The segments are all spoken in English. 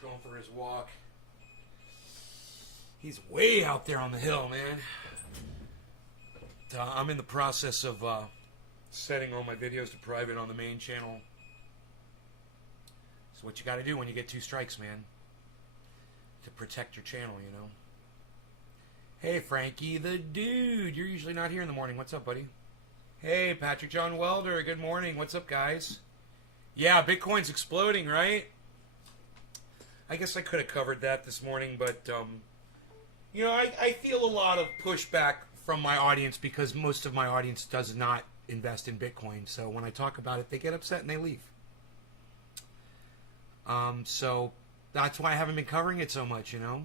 going for his walk. He's way out there on the hill, man. I'm in the process of setting all my videos to private on the main channel. It's what you got to do when you get 2 strikes, man. To protect your channel, you know. Hey, Frankie the dude. You're usually not here in the morning. What's up, buddy? Hey, Patrick John Welder. Good morning. What's up, guys? Yeah, Bitcoin's exploding, right? I guess I could have covered that this morning, but, you know, I feel a lot of pushback from my audience because most of my audience does not invest in Bitcoin. So when I talk about it, they get upset and they leave. So that's why I haven't been covering it so much, you know?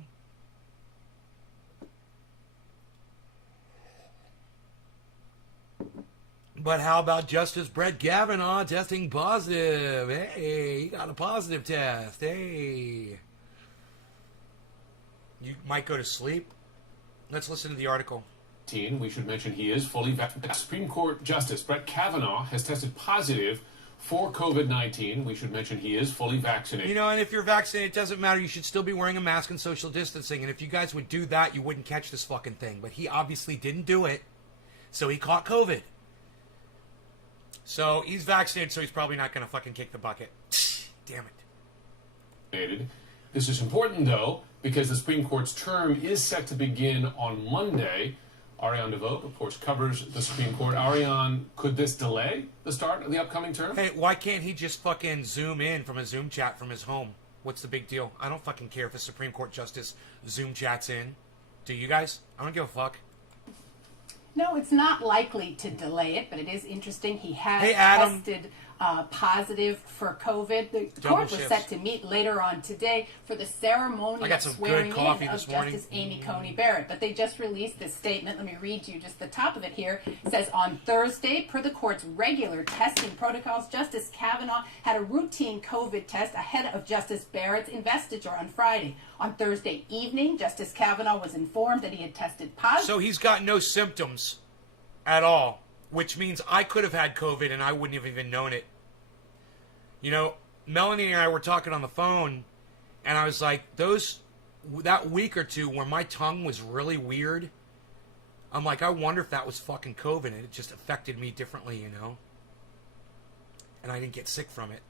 But how about Justice Brett Kavanaugh testing positive? Hey, he got a positive test. Hey. You might go to sleep. Let's listen to the article. We should mention he is fully vaccinated. Supreme Court Justice Brett Kavanaugh has tested positive for COVID-19. We should mention he is fully vaccinated. You know, and if you're vaccinated, it doesn't matter. You should still be wearing a mask and social distancing. And if you guys would do that, you wouldn't catch this fucking thing. But he obviously didn't do it. So he caught COVID. So he's vaccinated, so he's probably not going to fucking kick the bucket. Damn it. This is important, though, because the Supreme Court's term is set to begin on Monday. Ariane DeVoe, of course, covers the Supreme Court. Ariane, could this delay the start of the upcoming term? Hey, why can't he just fucking zoom in from a Zoom chat from his home? What's the big deal? I don't fucking care if a Supreme Court justice Zoom chats in. Do you guys? I don't give a fuck. No, it's not likely to delay it, but it is interesting. He has tested positive for COVID. The court was set to meet later on today for the ceremony of swearing in of Justice Amy Coney Barrett. But they just released this statement. Let me read you just the top of it here. It says, on Thursday, per the court's regular testing protocols, Justice Kavanaugh had a routine COVID test ahead of Justice Barrett's investiture on Friday. On Thursday evening, Justice Kavanaugh was informed that he had tested positive. So he's got no symptoms at all, which means I could have had COVID and I wouldn't have even known it. You know, Melanie and I were talking on the phone, and I was like, that week or two where my tongue was really weird, I'm like, I wonder if that was fucking COVID, and it just affected me differently, you know? And I didn't get sick from it.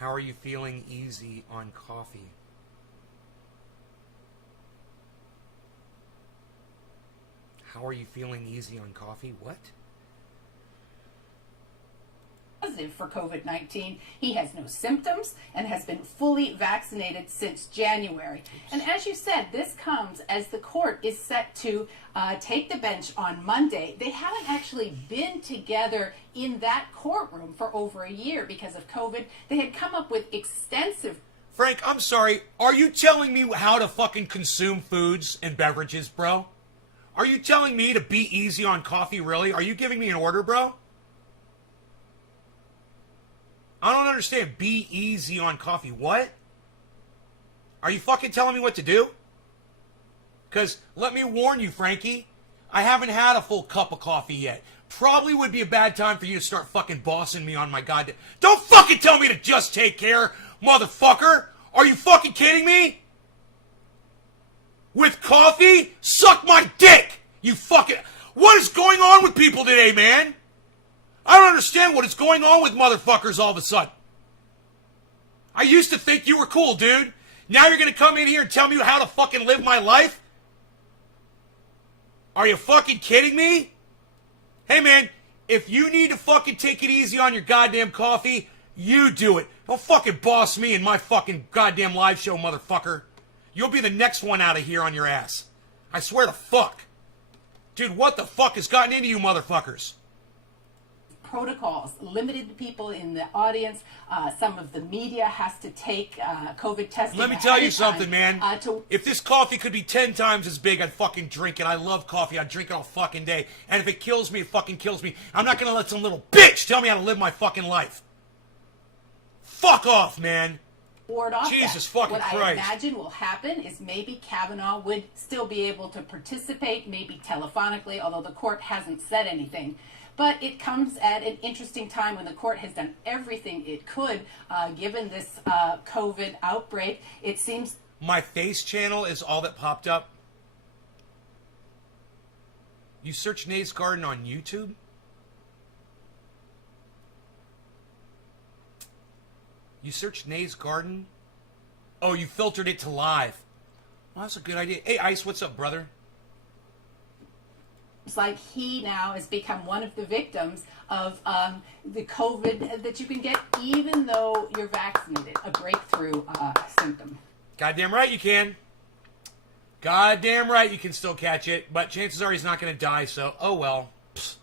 How are you feeling easy on coffee? How are you feeling easy on coffee? What? Positive for COVID-19. He has no symptoms and has been fully vaccinated since January. And as you said, this comes as the court is set to take the bench on Monday. They haven't actually been together in that courtroom for over a year because of COVID. They had come up with extensive... Frank, I'm sorry. Are you telling me how to fucking consume foods and beverages, bro? Are you telling me to be easy on coffee, really? Are you giving me an order, bro? I don't understand. Be easy on coffee. What? Are you fucking telling me what to do? Because let me warn you, Frankie. I haven't had a full cup of coffee yet. Probably would be a bad time for you to start fucking bossing me on my goddamn... Don't fucking tell me to just take care, motherfucker. Are you fucking kidding me? With coffee? Suck my dick! You fucking... What is going on with people today, man? I don't understand what is going on with motherfuckers all of a sudden. I used to think you were cool, dude. Now you're gonna come in here and tell me how to fucking live my life? Are you fucking kidding me? Hey, man, if you need to fucking take it easy on your goddamn coffee, you do it. Don't fucking boss me in my fucking goddamn live show, motherfucker. You'll be the next one out of here on your ass. I swear to fuck. Dude, what the fuck has gotten into you motherfuckers? Protocols, limited people in the audience. Some of the media has to take COVID testing. Let me tell you something, man. If this coffee could be 10 times as big, I'd fucking drink it. I love coffee. I'd drink it all fucking day. And if it kills me, it fucking kills me. I'm not gonna let some little bitch tell me how to live my fucking life. Fuck off, man. board off Jesus that. fucking What Christ. I imagine will happen is maybe Kavanaugh would still be able to participate, maybe telephonically, although the court hasn't said anything. But it comes at an interesting time when the court has done everything it could, given this COVID outbreak. It seems... My face channel is all that popped up. You search Nate's Garden on YouTube? You searched Nate's Garden? Oh, you filtered it to live. Well, that's a good idea. Hey, Ice, what's up, brother? It's like he now has become one of the victims of the COVID that you can get even though you're vaccinated, a breakthrough symptom. Goddamn right you can. Goddamn right you can still catch it, but chances are he's not going to die, so oh well. Psst.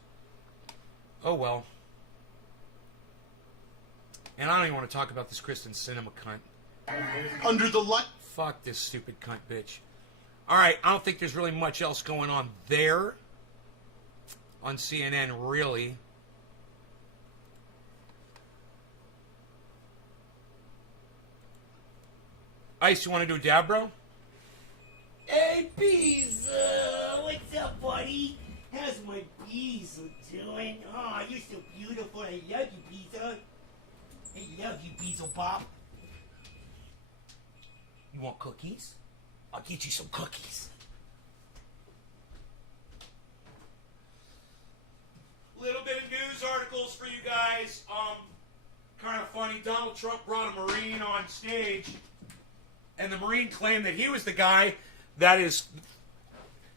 Oh well. And I don't even want to talk about this Kristen Sinema cunt. Under the light. Fuck this stupid cunt bitch. Alright, I don't think there's really much else going on there. On CNN, really. Ice, you want to do a dab, bro? Hey, Bees! What's up, buddy? How's my Bees doing? Oh, you're so beautiful. I love you, Bees. I love you, Beezle Bob. You want cookies? I'll get you some cookies. Little bit of news articles for you guys. Kind of funny. Donald Trump brought a Marine on stage, and the Marine claimed that he was the guy that is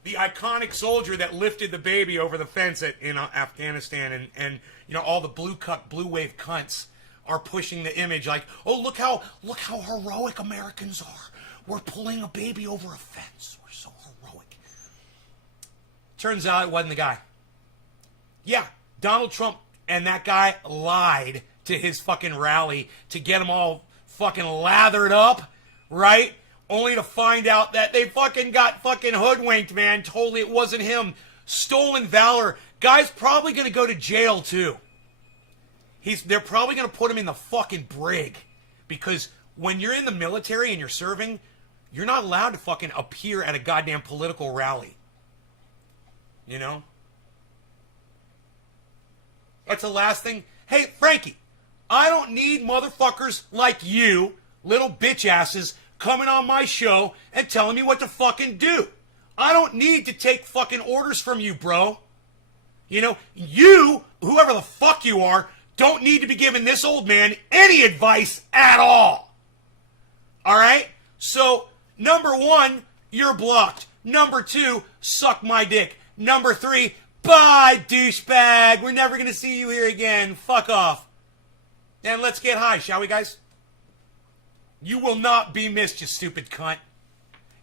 the iconic soldier that lifted the baby over the fence in Afghanistan, and you know all the blue wave cunts are pushing the image like, oh look how heroic Americans are. We're pulling a baby over a fence. We're so heroic. Turns out it wasn't the guy. Yeah, Donald Trump and that guy lied to his fucking rally to get them all fucking lathered up, right? Only to find out that they fucking got fucking hoodwinked, man. Totally, it wasn't him. Stolen valor. Guy's probably gonna go to jail too. They're probably gonna put him in the fucking brig, because when you're in the military and you're serving, you're not allowed to fucking appear at a goddamn political rally. You know? That's the last thing. Hey, Frankie, I don't need motherfuckers like you, little bitch asses, coming on my show and telling me what to fucking do. I don't need to take fucking orders from you, bro. You know, you, whoever the fuck you are, don't need to be giving this old man any advice at all. All right? So, number one, you're blocked. Number two, suck my dick. Number three, bye, douchebag. We're never going to see you here again. Fuck off. And let's get high, shall we, guys? You will not be missed, you stupid cunt.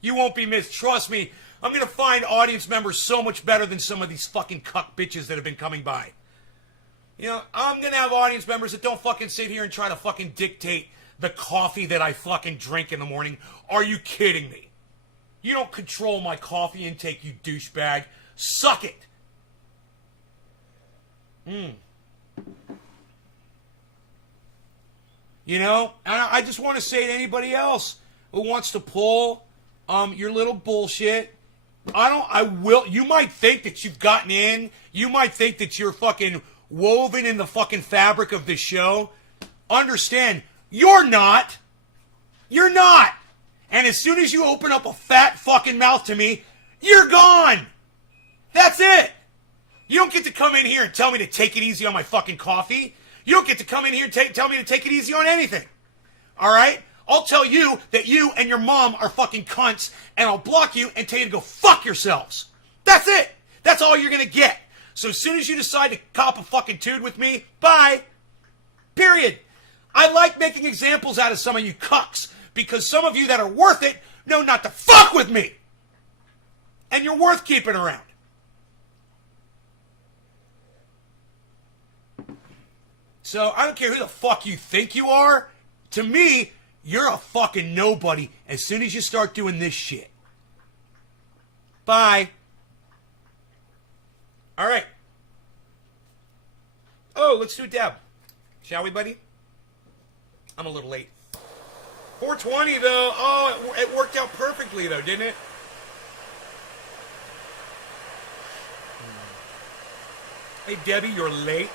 You won't be missed. Trust me, I'm going to find audience members so much better than some of these fucking cuck bitches that have been coming by. You know, I'm going to have audience members that don't fucking sit here and try to fucking dictate the coffee that I fucking drink in the morning. Are you kidding me? You don't control my coffee intake, you douchebag. Suck it. You know, and I just want to say to anybody else who wants to pull your little bullshit, you might think that you've gotten in, you might think that you're fucking woven in the fucking fabric of this show. Understand, you're not. You're not. And as soon as you open up a fat fucking mouth to me, you're gone. That's it. You don't get to come in here and tell me to take it easy on my fucking coffee. You don't get to come in here and tell me to take it easy on anything. All right? I'll tell you that you and your mom are fucking cunts, and I'll block you and tell you to go fuck yourselves. That's it. That's all you're going to get. So as soon as you decide to cop a fucking tude with me, bye. Period. I like making examples out of some of you cucks, because some of you that are worth it know not to fuck with me. And you're worth keeping around. So I don't care who the fuck you think you are. To me, you're a fucking nobody as soon as you start doing this shit. Bye. All right. Oh, let's do a dab. Shall we, buddy? I'm a little late. 420 though. Oh, it worked out perfectly though, didn't it? Hey Debbie, you're late.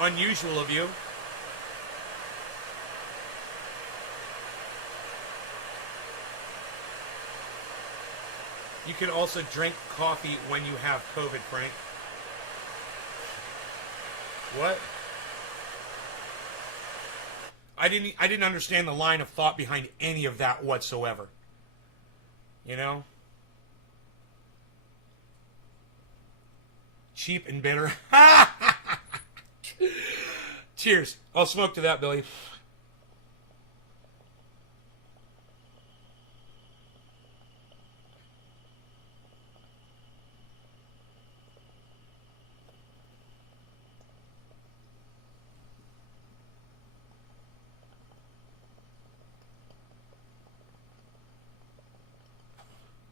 Unusual of you. You can also drink coffee when you have COVID, Frank. What? I didn't understand the line of thought behind any of that whatsoever. You know? Cheap and bitter. Cheers. I'll smoke to that, Billy.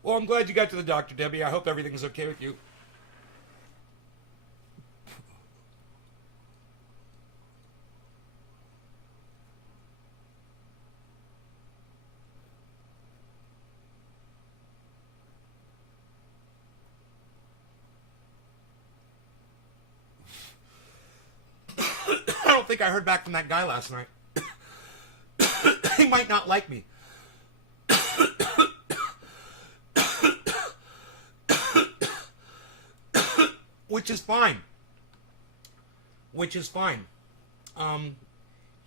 Well, I'm glad you got to the doctor, Debbie. I hope everything's okay with you. I don't think I heard back from that guy last night. He might not like me. Which is fine. Which is fine.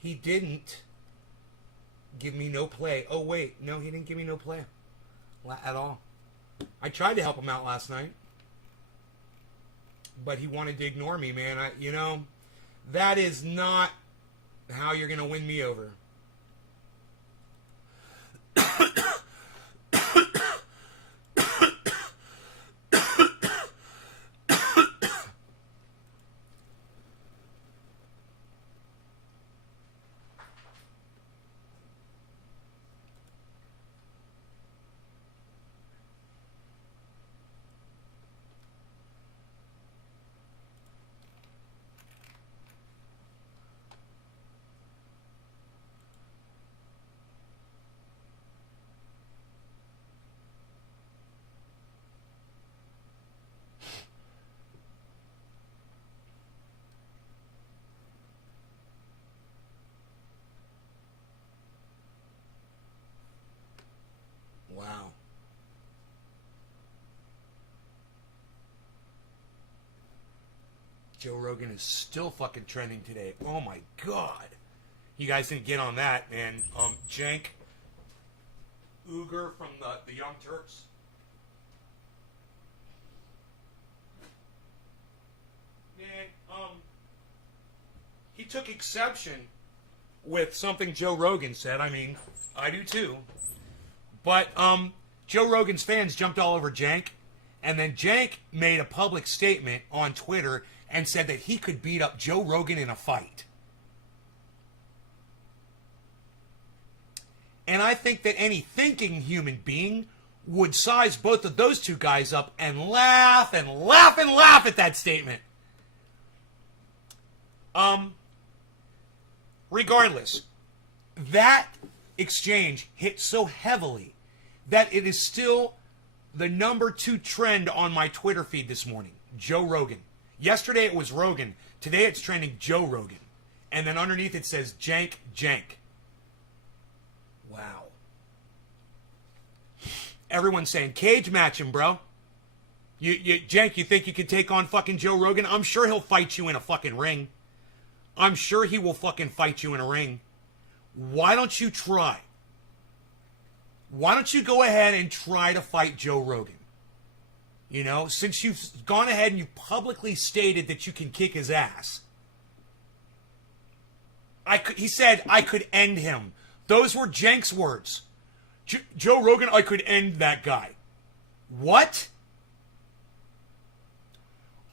He didn't give me no play. Oh, wait. No, he didn't give me no play. At all. I tried to help him out last night. But he wanted to ignore me, man. That is not how you're going to win me over. Wow. Joe Rogan is still fucking trending today. Oh my God. You guys didn't get on that, man. Cenk Uygur from the Young Turks. Man, he took exception with something Joe Rogan said. I mean, I do too. But Joe Rogan's fans jumped all over Cenk, and then Cenk made a public statement on Twitter and said that he could beat up Joe Rogan in a fight. And I think that any thinking human being would size both of those two guys up and laugh and laugh and laugh at that statement. Regardless, that exchange hit so heavily that it is still the number 2 trend on my Twitter feed this morning. Joe Rogan. Yesterday it was Rogan. Today it's trending Joe Rogan. And then underneath it says Cenk. Wow. Everyone's saying, cage match him, bro. Cenk, you think you can take on fucking Joe Rogan? I'm sure he'll fight you in a fucking ring. I'm sure he will fucking fight you in a ring. Why don't you try? Why don't you go ahead and try to fight Joe Rogan? You know, since you've gone ahead and you publicly stated that you can kick his ass. He said, I could end him. Those were Cenk's words. Joe Rogan, I could end that guy. What?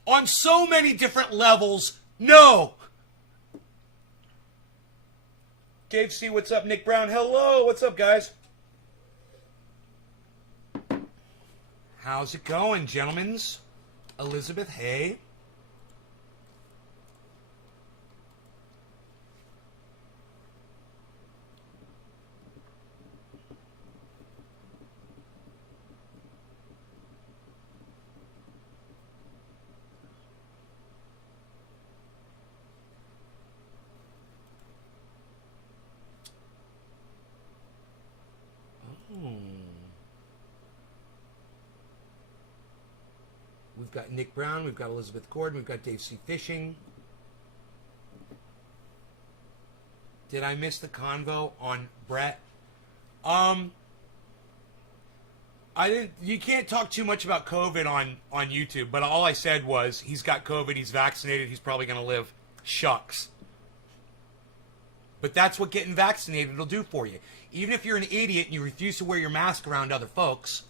On so many different levels, no. Dave C, what's up? Nick Brown, hello. What's up, guys? How's it going, gentlemens? Elizabeth, hey. We've got Nick Brown. We've got Elizabeth Gordon. We've got Dave C. Fishing. Did I miss the convo on Brett? I didn't. You can't talk too much about COVID on YouTube, but all I said was he's got COVID, he's vaccinated, he's probably going to live. Shucks. But that's what getting vaccinated will do for you. Even if you're an idiot and you refuse to wear your mask around other folks,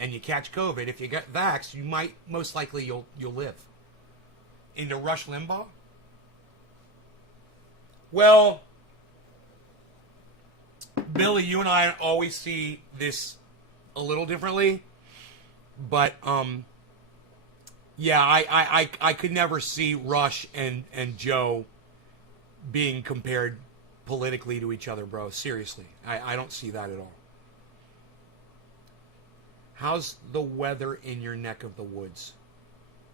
and you catch COVID, if you get vaxxed, you might, most likely, you'll live. Into Rush Limbaugh? Well, Billy, you and I always see this a little differently, but yeah, I could never see Rush and Joe being compared politically to each other, bro. Seriously, I don't see that at all. How's the weather in your neck of the woods?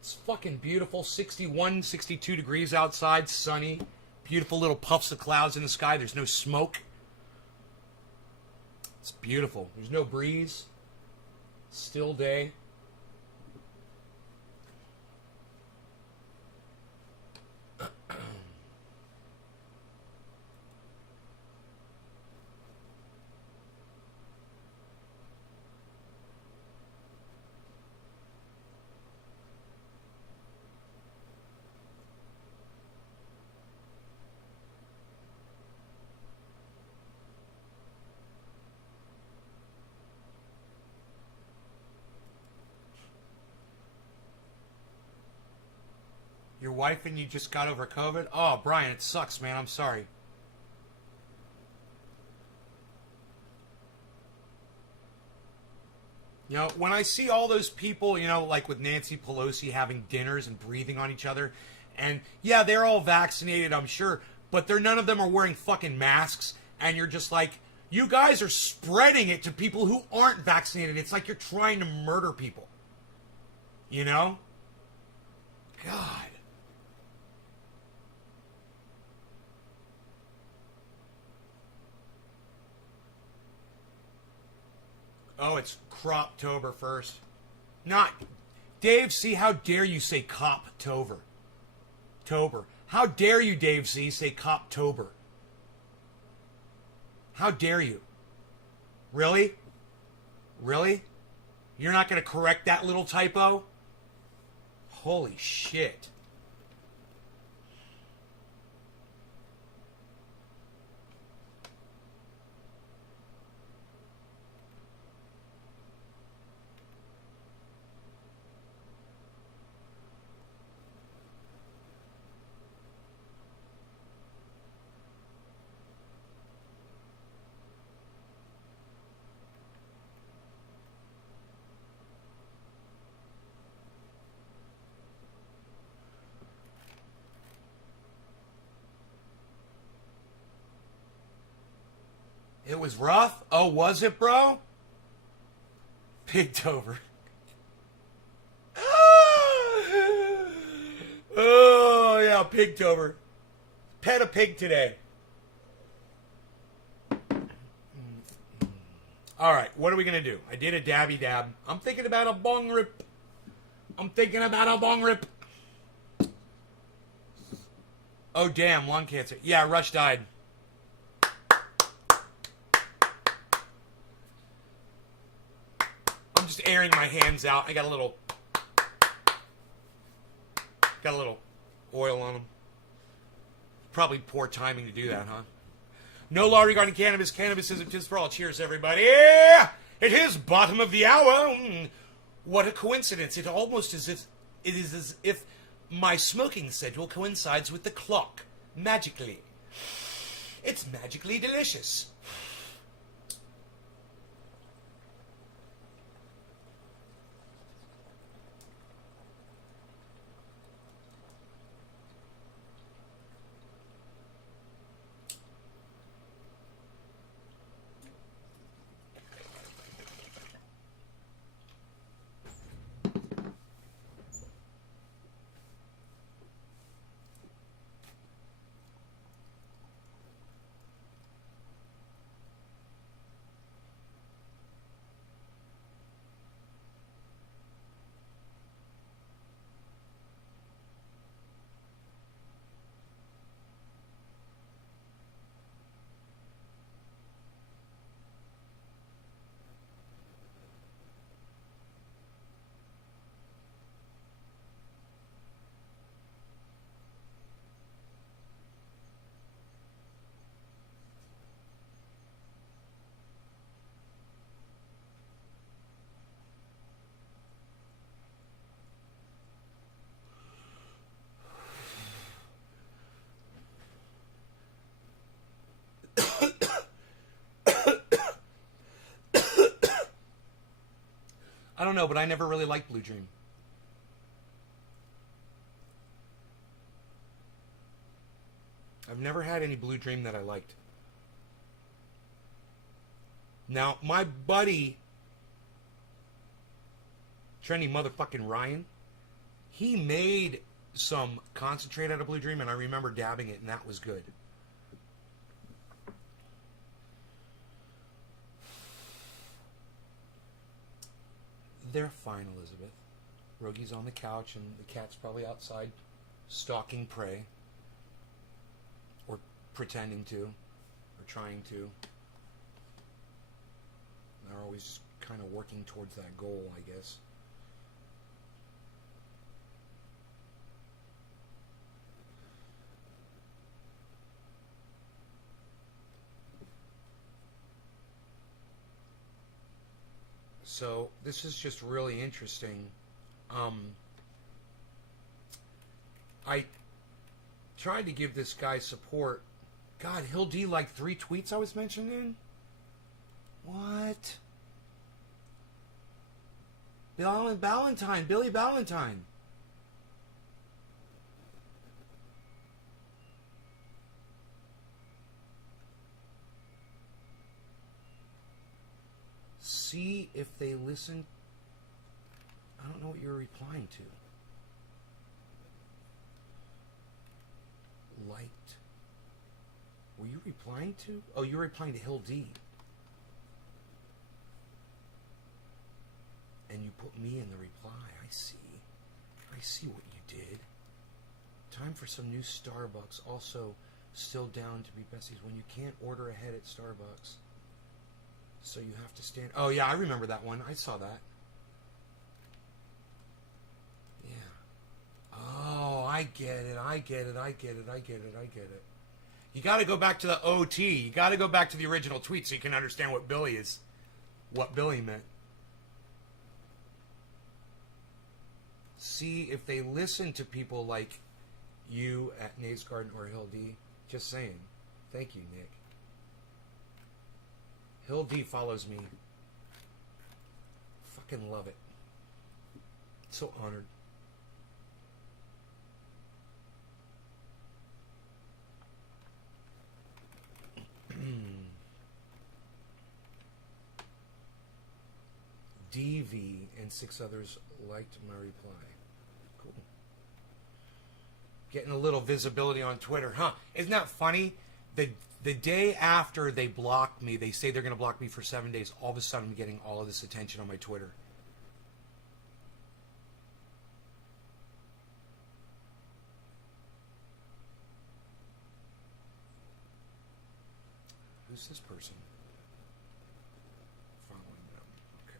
It's fucking beautiful. 61, 62 degrees outside, sunny, beautiful little puffs of clouds in the sky. There's no smoke. It's beautiful. There's no breeze. Still day. Your wife and you just got over COVID? Oh, Brian, it sucks, man. I'm sorry. You know, when I see all those people, you know, like with Nancy Pelosi having dinners and breathing on each other, and yeah, they're all vaccinated, I'm sure, but none of them are wearing fucking masks, and you're just like, you guys are spreading it to people who aren't vaccinated. It's like you're trying to murder people. You know? God. Oh, it's Croptober 1st. Not... Dave C., how dare you say Coptober? Tober. How dare you, Dave C., say Coptober? How dare you? Really? Really? You're not going to correct that little typo? Holy shit. It was rough? Oh, was it, bro? Pigtober. Oh, yeah, Pigtober. Pet a pig today. All right, what are we going to do? I did a dabby dab. I'm thinking about a bong rip. Oh, damn, lung cancer. Yeah, Rush died. I'm just airing my hands out. I got a little oil on them. Probably poor timing to do that, huh? No law regarding cannabis. Cannabis is a tis for all. Cheers, everybody. Yeah! It is bottom of the hour. What a coincidence. It is as if my smoking schedule coincides with the clock. Magically. It's magically delicious. don't know, but I never really liked Blue Dream. I've never had any Blue Dream that I liked. Now, my buddy, trendy motherfucking Ryan, he made some concentrate out of Blue Dream, and I remember dabbing it, and that was good. They're fine, Elizabeth. Rogie's on the couch, and the cat's probably outside stalking prey. Or pretending to. Or trying to. They're always kind of working towards that goal, I guess. So this is just really interesting. I tried to give this guy support. God, Hill D like 3 tweets I was mentioned in? What? Billy Ballantyne. See if they listen. I don't know what you're replying to. Liked. Were you replying to? Oh, you're replying to Hill D. And you put me in the reply. I see. I see what you did. Time for some new Starbucks. Also, still down to be besties when you can't order ahead at Starbucks. So you have to stand... Oh, yeah, I remember that one. I saw that. Yeah. Oh, I get it. You got to go back to the OT. You got to go back to the original tweet so you can understand what Billy meant. See if they listen to people like you at Nays Garden or Hill D. Just saying. Thank you, Nick. Hill D follows me. Fucking love it. So honored. DV and 6 others liked my reply. Cool. Getting a little visibility on Twitter, huh? Isn't that funny? The day after they blocked me, they say they're going to block me for 7 days. All of a sudden, I'm getting all of this attention on my Twitter. Who's this person? Following them. Okay.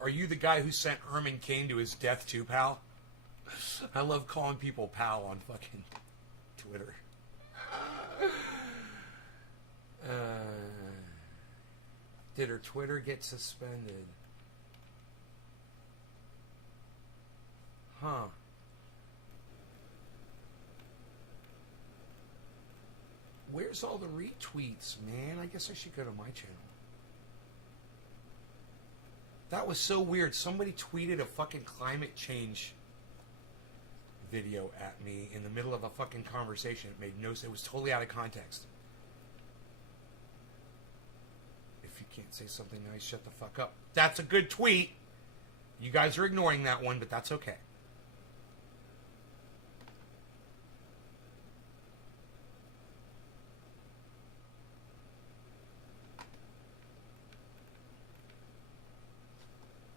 Are you the guy who sent Herman Cain to his death too, pal? I love calling people pal on fucking Twitter. Did her Twitter get suspended? Huh. Where's all the retweets, man? I guess I should go to my channel. That was so weird. Somebody tweeted a fucking climate change video at me in the middle of a fucking conversation. It made no sense. It was totally out of context. If you can't say something nice, shut the fuck up. That's a good tweet. You guys are ignoring that one, but that's okay.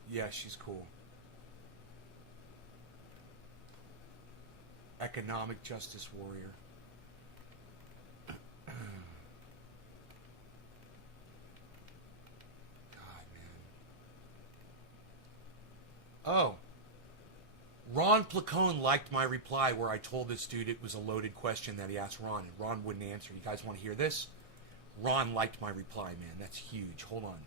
Yeah, she's cool. Economic justice warrior. God, man. Oh. Ron Placone liked my reply where I told this dude it was a loaded question that he asked Ron, and Ron wouldn't answer. You guys want to hear this? Ron liked my reply, man. That's huge. Hold on.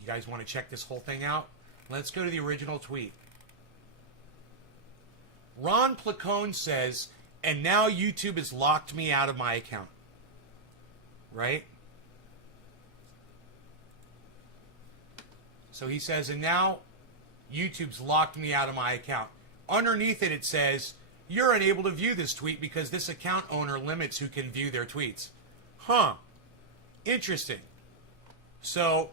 You guys want to check this whole thing out? Let's go to the original tweet. Ron Placone says, and now YouTube has locked me out of my account. Right? So he says, and now YouTube's locked me out of my account. Underneath it, it says, you're unable to view this tweet because this account owner limits who can view their tweets. Huh. Interesting. So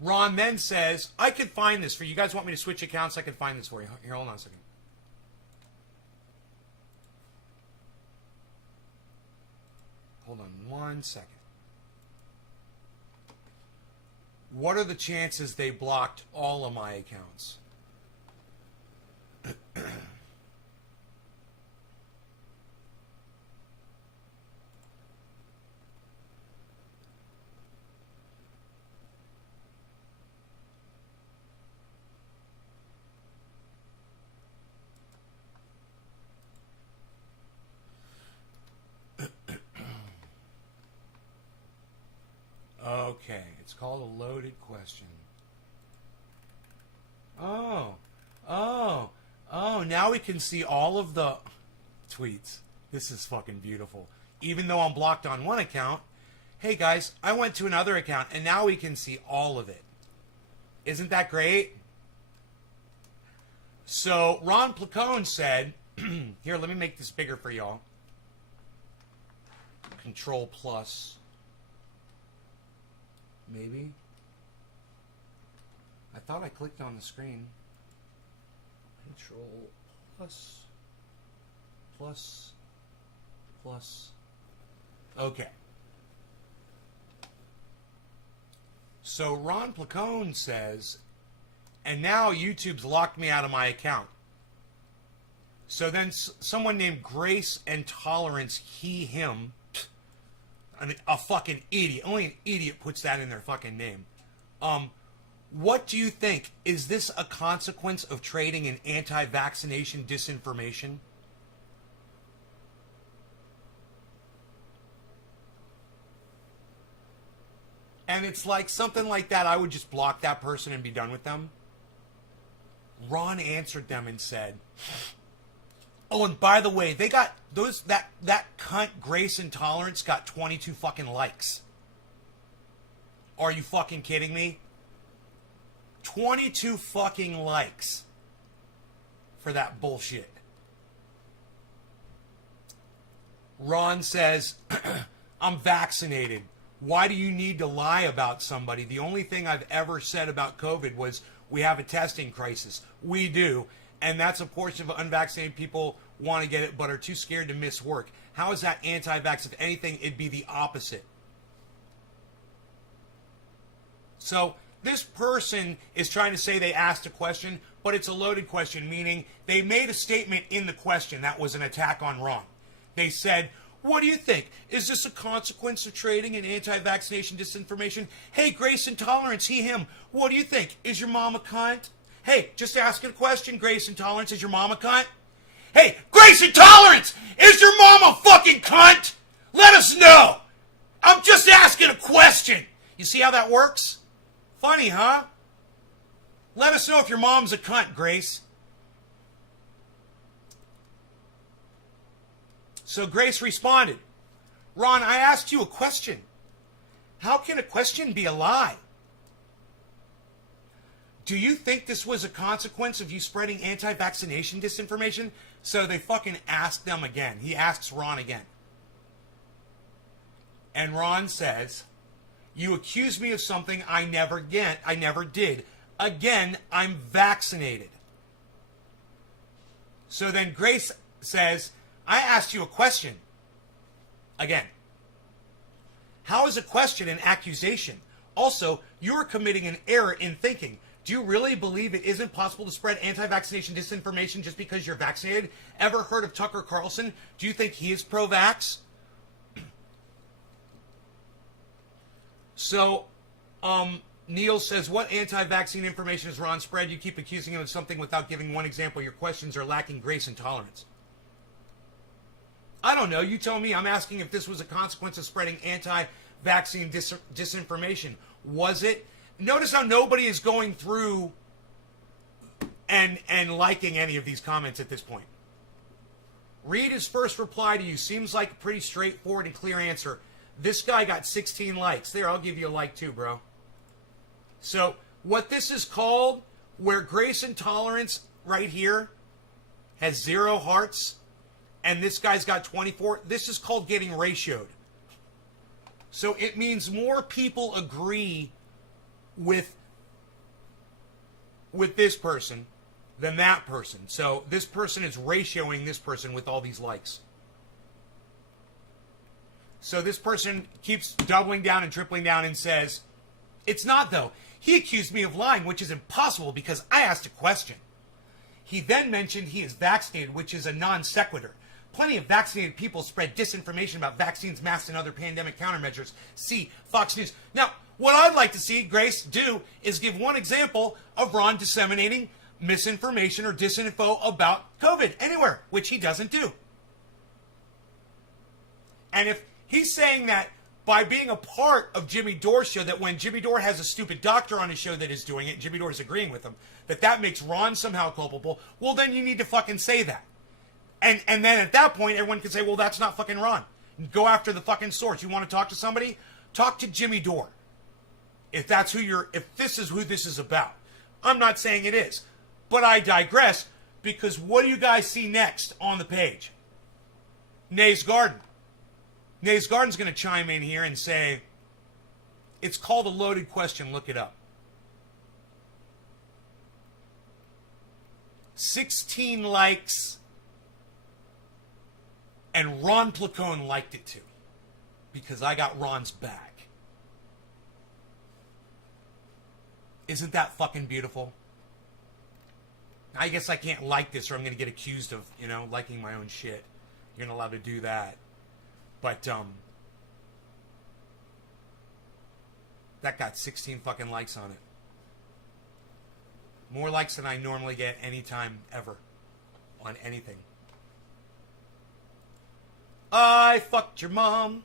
Ron then says, I could find this for you. You guys want me to switch accounts? I can find this for you. Here, hold on a second. Hold on 1 second. What are the chances they blocked all of my accounts? Okay, it's called a loaded question. Oh, now we can see all of the tweets. This is fucking beautiful. Even though I'm blocked on one account, hey guys, I went to another account and now we can see all of it. Isn't that great? So Ron Placone said, here, let me make this bigger for y'all. Control plus. Maybe. I thought I clicked on the screen. Control plus. Plus. Plus. Okay. So Ron Placone says, and now YouTube's locked me out of my account. So then someone named Grace and Tolerance, he, him, a fucking idiot. Only an idiot puts that in their fucking name. What do you think? Is this a consequence of trading in anti-vaccination disinformation? And it's like something like that, I would just block that person and be done with them. Ron answered them and said, oh, and by the way, they got that cunt Grace and Tolerance got 22 fucking likes. Are you fucking kidding me? 22 fucking likes for that bullshit. Ron says, I'm vaccinated. Why do you need to lie about somebody? The only thing I've ever said about COVID was we have a testing crisis. We do. And that's a portion of unvaccinated people want to get it but are too scared to miss work. How is that anti-vax? If anything, it'd be the opposite. So this person is trying to say they asked a question, but it's a loaded question, meaning they made a statement in the question that was an attack on Ron. They said, what do you think? Is this a consequence of trading in anti-vaccination disinformation? Hey, Grace and Tolerance, he, him. What do you think? Is your mom a cunt? Hey, just asking a question, Grace and Tolerance. Is your mom a cunt? Hey, Grace and Tolerance! Is your mom a fucking cunt? Let us know! I'm just asking a question. You see how that works? Funny, huh? Let us know if your mom's a cunt, Grace. So Grace responded, Ron, I asked you a question. How can a question be a lie? Do you think this was a consequence of you spreading anti-vaccination disinformation? So they fucking asked them again. He asks Ron again. And Ron says, you accuse me of something I never did. Again, I'm vaccinated. So then Grace says, I asked you a question. Again. How is a question an accusation? Also, you are committing an error in thinking. Do you really believe it isn't possible to spread anti-vaccination disinformation just because you're vaccinated? Ever heard of Tucker Carlson? Do you think he is pro-vax? So, Neil says, what anti-vaccine information has Ron spread? You keep accusing him of something without giving one example. Your questions are lacking grace and tolerance. I don't know. You tell me. I'm asking if this was a consequence of spreading anti-vaccine disinformation. Was it? Notice how nobody is going through and liking any of these comments at this point. Read his first reply to you. Seems like a pretty straightforward and clear answer. This guy got 16 likes. There, I'll give you a like too, bro. So, what this is called, where grace and tolerance right here has 0 hearts, and this guy's got 24, this is called getting ratioed. So it means more people agree with this person than that person. So this person is ratioing this person with all these likes. So this person keeps doubling down and tripling down and says, it's not though. He accused me of lying, which is impossible because I asked a question. He then mentioned he is vaccinated, which is a non sequitur. Plenty of vaccinated people spread disinformation about vaccines, masks, and other pandemic countermeasures. See Fox News. Now, what I'd like to see Grace do is give one example of Ron disseminating misinformation or disinfo about COVID anywhere, which he doesn't do. And if he's saying that by being a part of Jimmy Dore's show, that when Jimmy Dore has a stupid doctor on his show that is doing it, Jimmy Dore is agreeing with him, that makes Ron somehow culpable, well, then you need to fucking say that. And then at that point, everyone can say, well, that's not fucking Ron. Go after the fucking source. You want to talk to somebody? Talk to Jimmy Dore. If this is who this is about. I'm not saying it is. But I digress, because what do you guys see next on the page? Nay's Garden. Nay's Garden's going to chime in here and say, it's called a loaded question, look it up. 16 likes, and Ron Placone liked it too, because I got Ron's back. Isn't that fucking beautiful? I guess I can't like this or I'm going to get accused of, liking my own shit. You're not allowed to do that. But, that got 16 fucking likes on it. More likes than I normally get anytime ever on anything. I fucked your mom.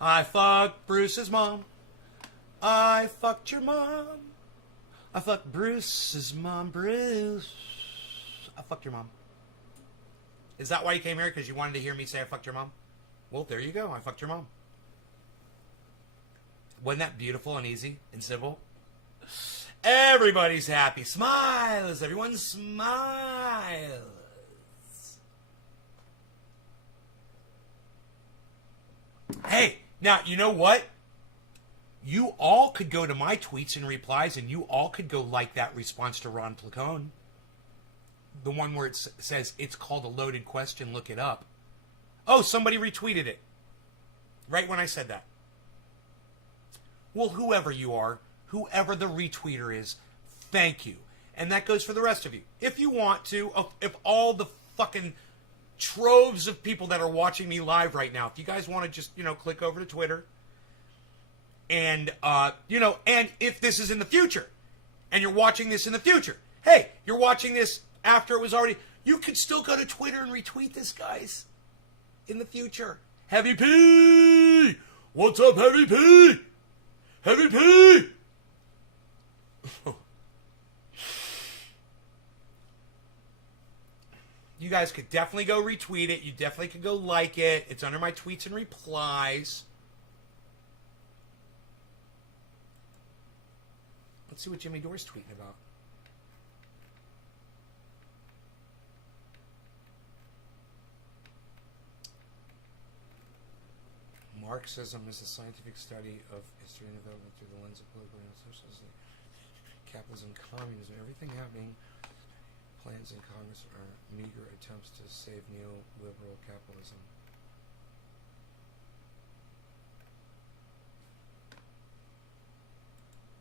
I fucked Bruce's mom. I fucked your mom. I fucked Bruce's mom. Bruce. I fucked your mom. Is that why you came here? Because you wanted to hear me say I fucked your mom? Well, there you go. I fucked your mom. Wasn't that beautiful and easy and simple? Everybody's happy. Smiles. Everyone smiles. Hey, now, you know what? You all could go to my tweets and replies, and you all could go like that response to Ron Placone. The one where it says, it's called a loaded question, look it up. Oh, somebody retweeted it. Right when I said that. Well, whoever you are, whoever the retweeter is, thank you. And that goes for the rest of you. If you want to, if all the fucking troves of people that are watching me live right now, if you guys want to just, click over to Twitter, and, and if this is in the future, and you're watching this in the future, hey, you're watching this after it was already, you could still go to Twitter and retweet this, guys, in the future. Heavy P! What's up, Heavy P? Heavy P! You guys could definitely go retweet it. You definitely could go like it. It's under my tweets and replies. Let's see what Jimmy Dore's tweeting about. Marxism is a scientific study of history and development through the lens of political and socialism, capitalism, communism, everything happening. Plans in Congress are meager attempts to save neoliberal capitalism.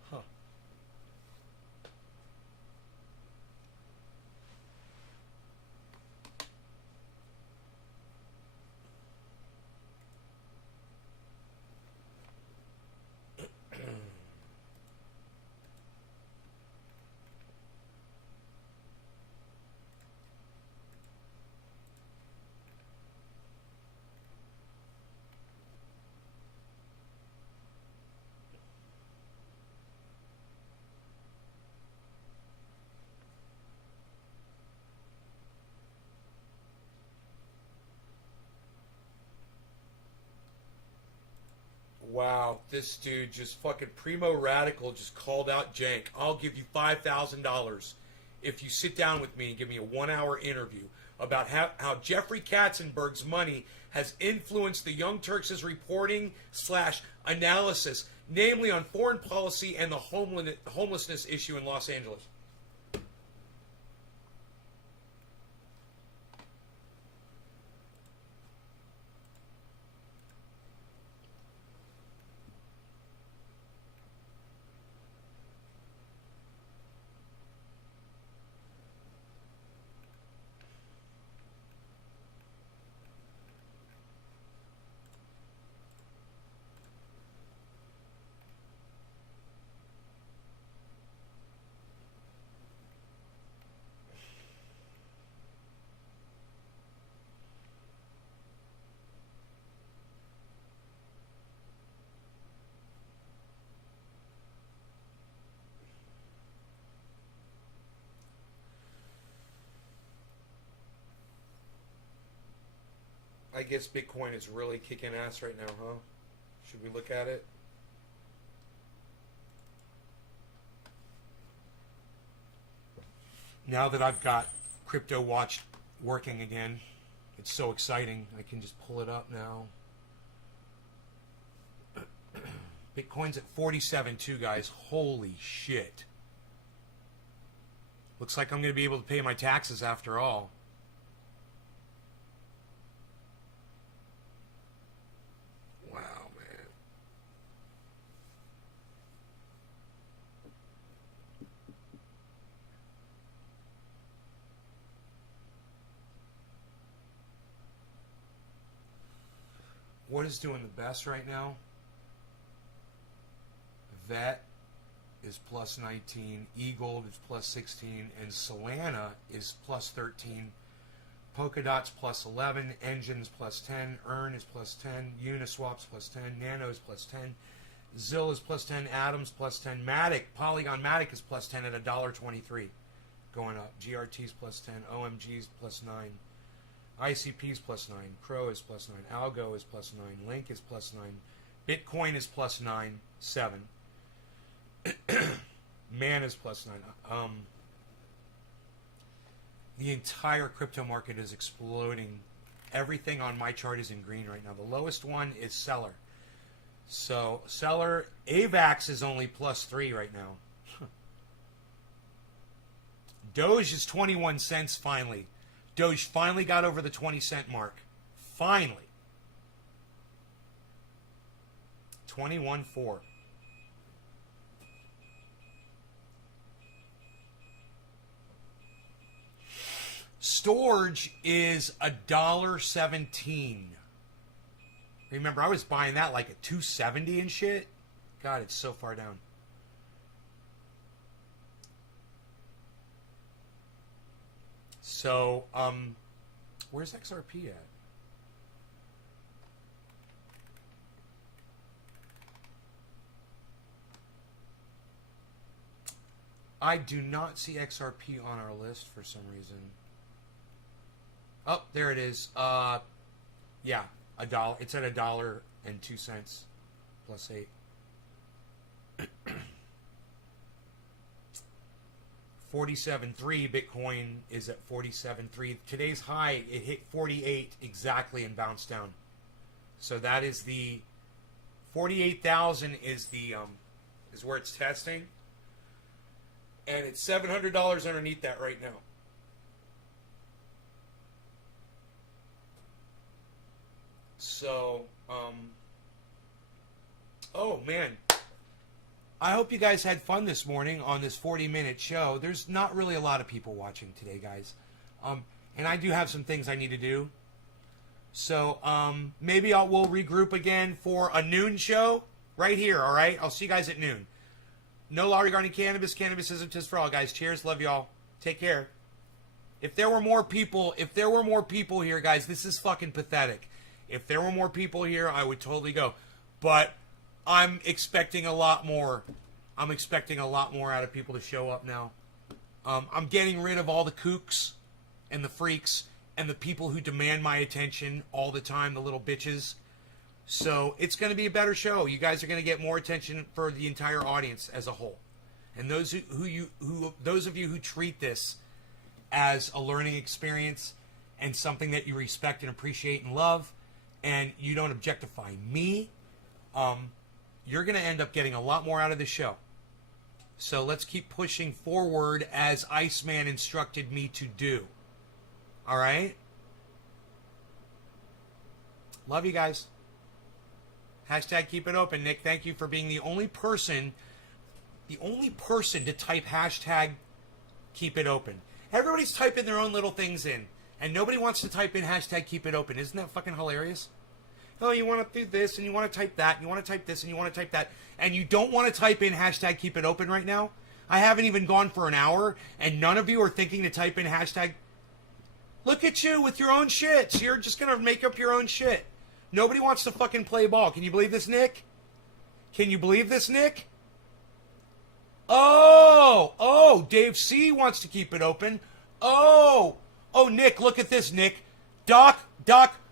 Huh. Wow, this dude just fucking Primo Radical just called out Jank. I'll give you $5,000 if you sit down with me and give me a 1-hour interview about how Jeffrey Katzenberg's money has influenced the Young Turks' reporting / analysis, namely on foreign policy and the homelessness issue in Los Angeles. I guess Bitcoin is really kicking ass right now, huh? Should we look at it? Now that I've got Crypto Watch working again, it's so exciting. I can just pull it up now. Bitcoin's at 47 too, guys. Holy shit. Looks like I'm going to be able to pay my taxes after all. Wow, man. What is doing the best right now? Vet is plus 19, eGold is plus 16, and Solana is plus 13. Polkadot's plus 11, Engine's plus 10, Earn is plus 10, Uniswap's plus 10, Nano is plus 10, Zill is plus 10, Atom's plus 10, Matic, Polygon Matic is plus 10 at $1.23, going up. GRT's plus 10, OMG's plus 9, ICP's plus 9, Crow is plus 9, Algo is plus 9, Link is plus 9, Bitcoin is plus 9, 7. Man is plus 9. The entire crypto market is exploding. Everything on my chart is in green right now. The lowest one is Seller. So Seller, AVAX is only plus 3 right now. Doge is 21 cents finally. Doge finally got over the 20-cent mark. Finally. 21.4. Storage is $1.17. Remember, I was buying that like at $2.70 and shit. God, it's so far down. So, where's XRP at? I do not see XRP on our list for some reason. Oh, there it is. Yeah, $1. It's at $1.02 plus 8. 47.3 Bitcoin is at 47.3. Today's high, it hit 48 exactly and bounced down. So that is the 48,000 is the is where it's testing, and it's $700 underneath that right now. So, oh man, I hope you guys had fun this morning on this 40-minute show. There's not really a lot of people watching today, guys. And I do have some things I need to do. So, maybe we'll regroup again for a noon show right here, all right? I'll see you guys at noon. No law regarding cannabis. Cannabis isn't just for all, guys. Cheers. Love y'all. Take care. If there were more people here, guys, this is fucking pathetic. If there were more people here, I would totally go. But I'm expecting a lot more. I'm expecting a lot more out of people to show up now. I'm getting rid of all the kooks and the freaks and the people who demand my attention all the time, the little bitches. So it's going to be a better show. You guys are going to get more attention for the entire audience as a whole. And those those of you who treat this as a learning experience and something that you respect and appreciate and love, and you don't objectify me, you're going to end up getting a lot more out of the show. So let's keep pushing forward as Iceman instructed me to do. All right? Love you guys. Hashtag keep it open. Nick, thank you for being the only person to type hashtag keep it open. Everybody's typing their own little things in, and nobody wants to type in hashtag keep it open. Isn't that fucking hilarious? Oh, you want to do this, and you want to type that, and you want to type this, and you want to type that, and you don't want to type in hashtag keep it open right now? I haven't even gone for an hour, and none of you are thinking to type in hashtag. Look at you with your own shit. So you're just going to make up your own shit. Nobody wants to fucking play ball. Can you believe this, Nick? Can you believe this, Nick? Oh, Dave C wants to keep it open. Oh, Nick, look at this, Nick. Doc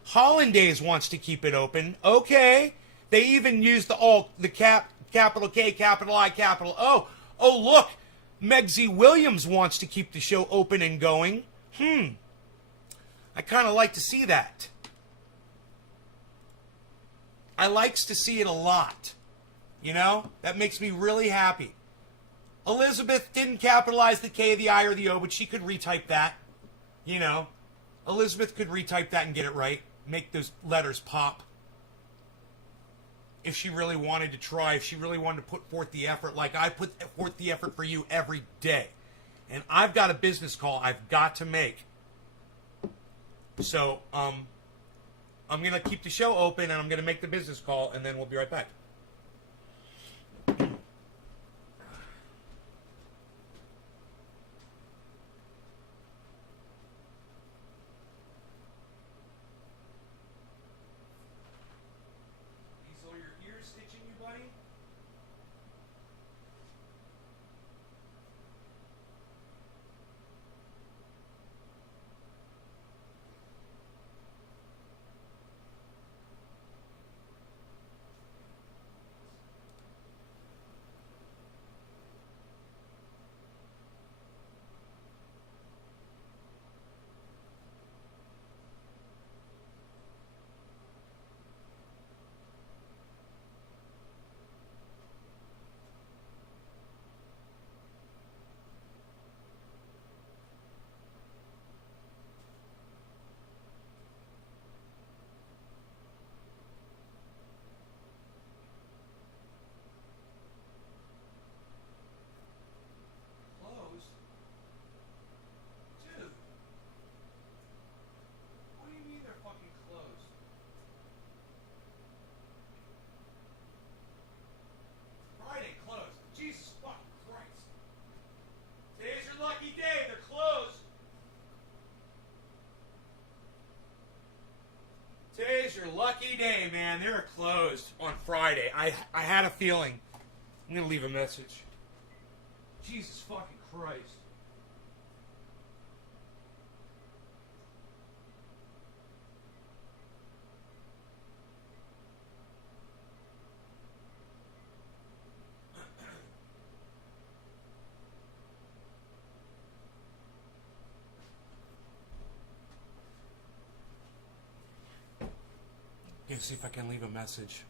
Hollandaise wants to keep it open. Okay. They even used the capital K, capital I, capital O. Oh, look. Megsy Williams wants to keep the show open and going. I kind of like to see that. I likes to see it a lot. You know? That makes me really happy. Elizabeth didn't capitalize the K, the I, or the O, but she could retype that. You know? Elizabeth could retype that and get it right. Make those letters pop. If she really wanted to try, if she really wanted to put forth the effort, like I put forth the effort for you every day. And I've got a business call I've got to make. So, I'm going to keep the show open, and I'm going to make the business call, and then we'll be right back. Diesel, your ears stitching you, buddy? Today's your lucky day, man. They're closed on Friday. I had a feeling. I'm going to leave a message. Jesus fucking Christ. Let's see if I can leave a message.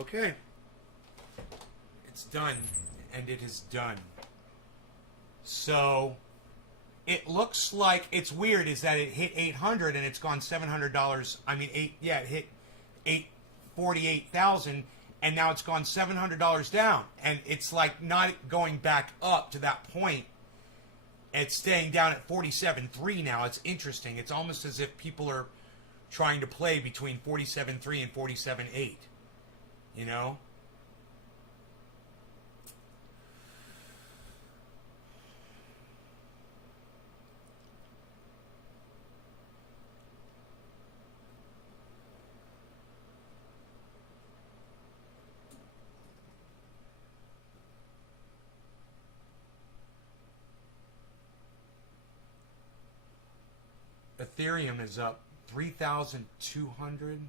Okay. It's done. And it is done. So, it looks like, it's weird is that it hit 800 and it's gone $700. I mean, it hit 848,000 and now it's gone $700 down. And it's like not going back up to that point. It's staying down at 47.3 now. It's interesting. It's almost as if people are trying to play between 47.3 and 47.8. You know? Ethereum is up 3,200.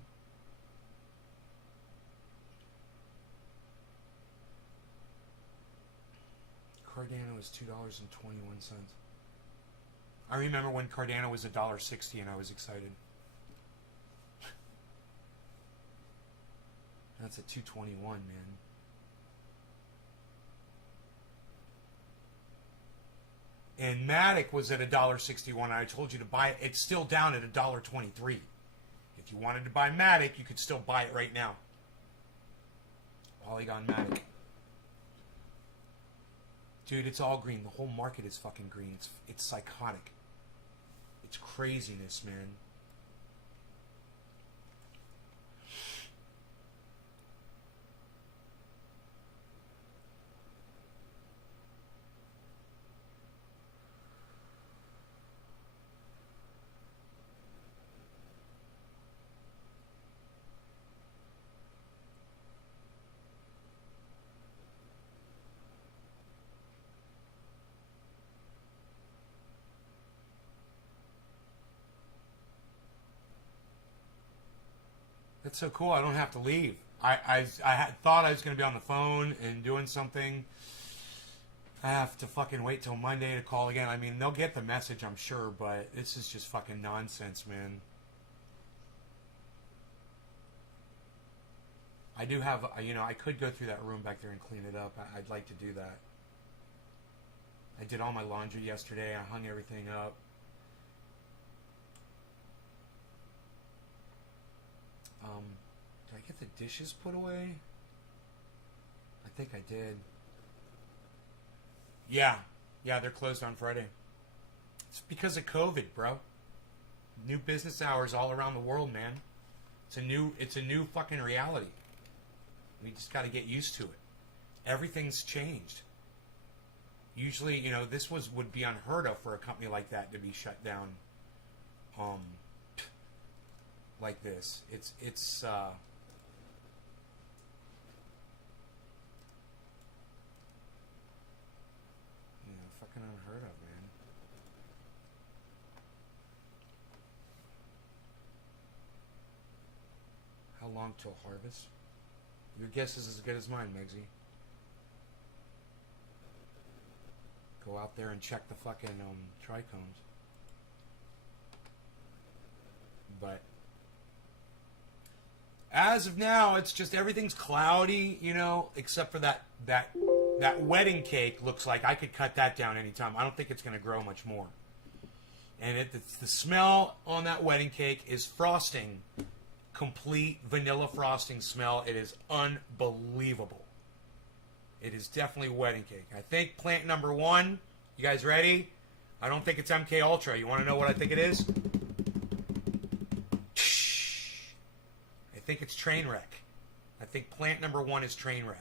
Cardano is $2.21. I remember when Cardano was $1.60 and I was excited. That's at 221, man. And Matic was at $1.61. I told you to buy it. It's still down at $1.23. If you wanted to buy Matic, you could still buy it right now. Polygon Matic. Dude, it's all green. The whole market is fucking green. It's psychotic. It's craziness, man. That's so cool. I don't have to leave. I thought I was going to be on the phone and doing something. I have to fucking wait till Monday to call again. I mean, they'll get the message, I'm sure, but this is just fucking nonsense, man. I do have, I could go through that room back there and clean it up. I'd like to do that. I did all my laundry yesterday. I hung everything up. Did I get the dishes put away? I think I did. Yeah, they're closed on Friday. It's because of COVID, bro. New business hours all around the world, man. It's a new fucking reality. We just got to get used to it. Everything's changed. Usually, this would be unheard of for a company like that to be shut down. Like this. It's fucking unheard of, man. How long till harvest? Your guess is as good as mine, Megsy. Go out there and check the fucking trichomes. But as of now, it's just everything's cloudy, except for that wedding cake. Looks like I could cut that down anytime. I don't think it's going to grow much more. And it's the smell on that wedding cake is frosting. Complete vanilla frosting smell. It is unbelievable. It is definitely wedding cake. I think plant number 1. You guys ready? I don't think it's MK Ultra. You want to know what I think it is? I think it's Trainwreck. I think plant number 1 is Trainwreck.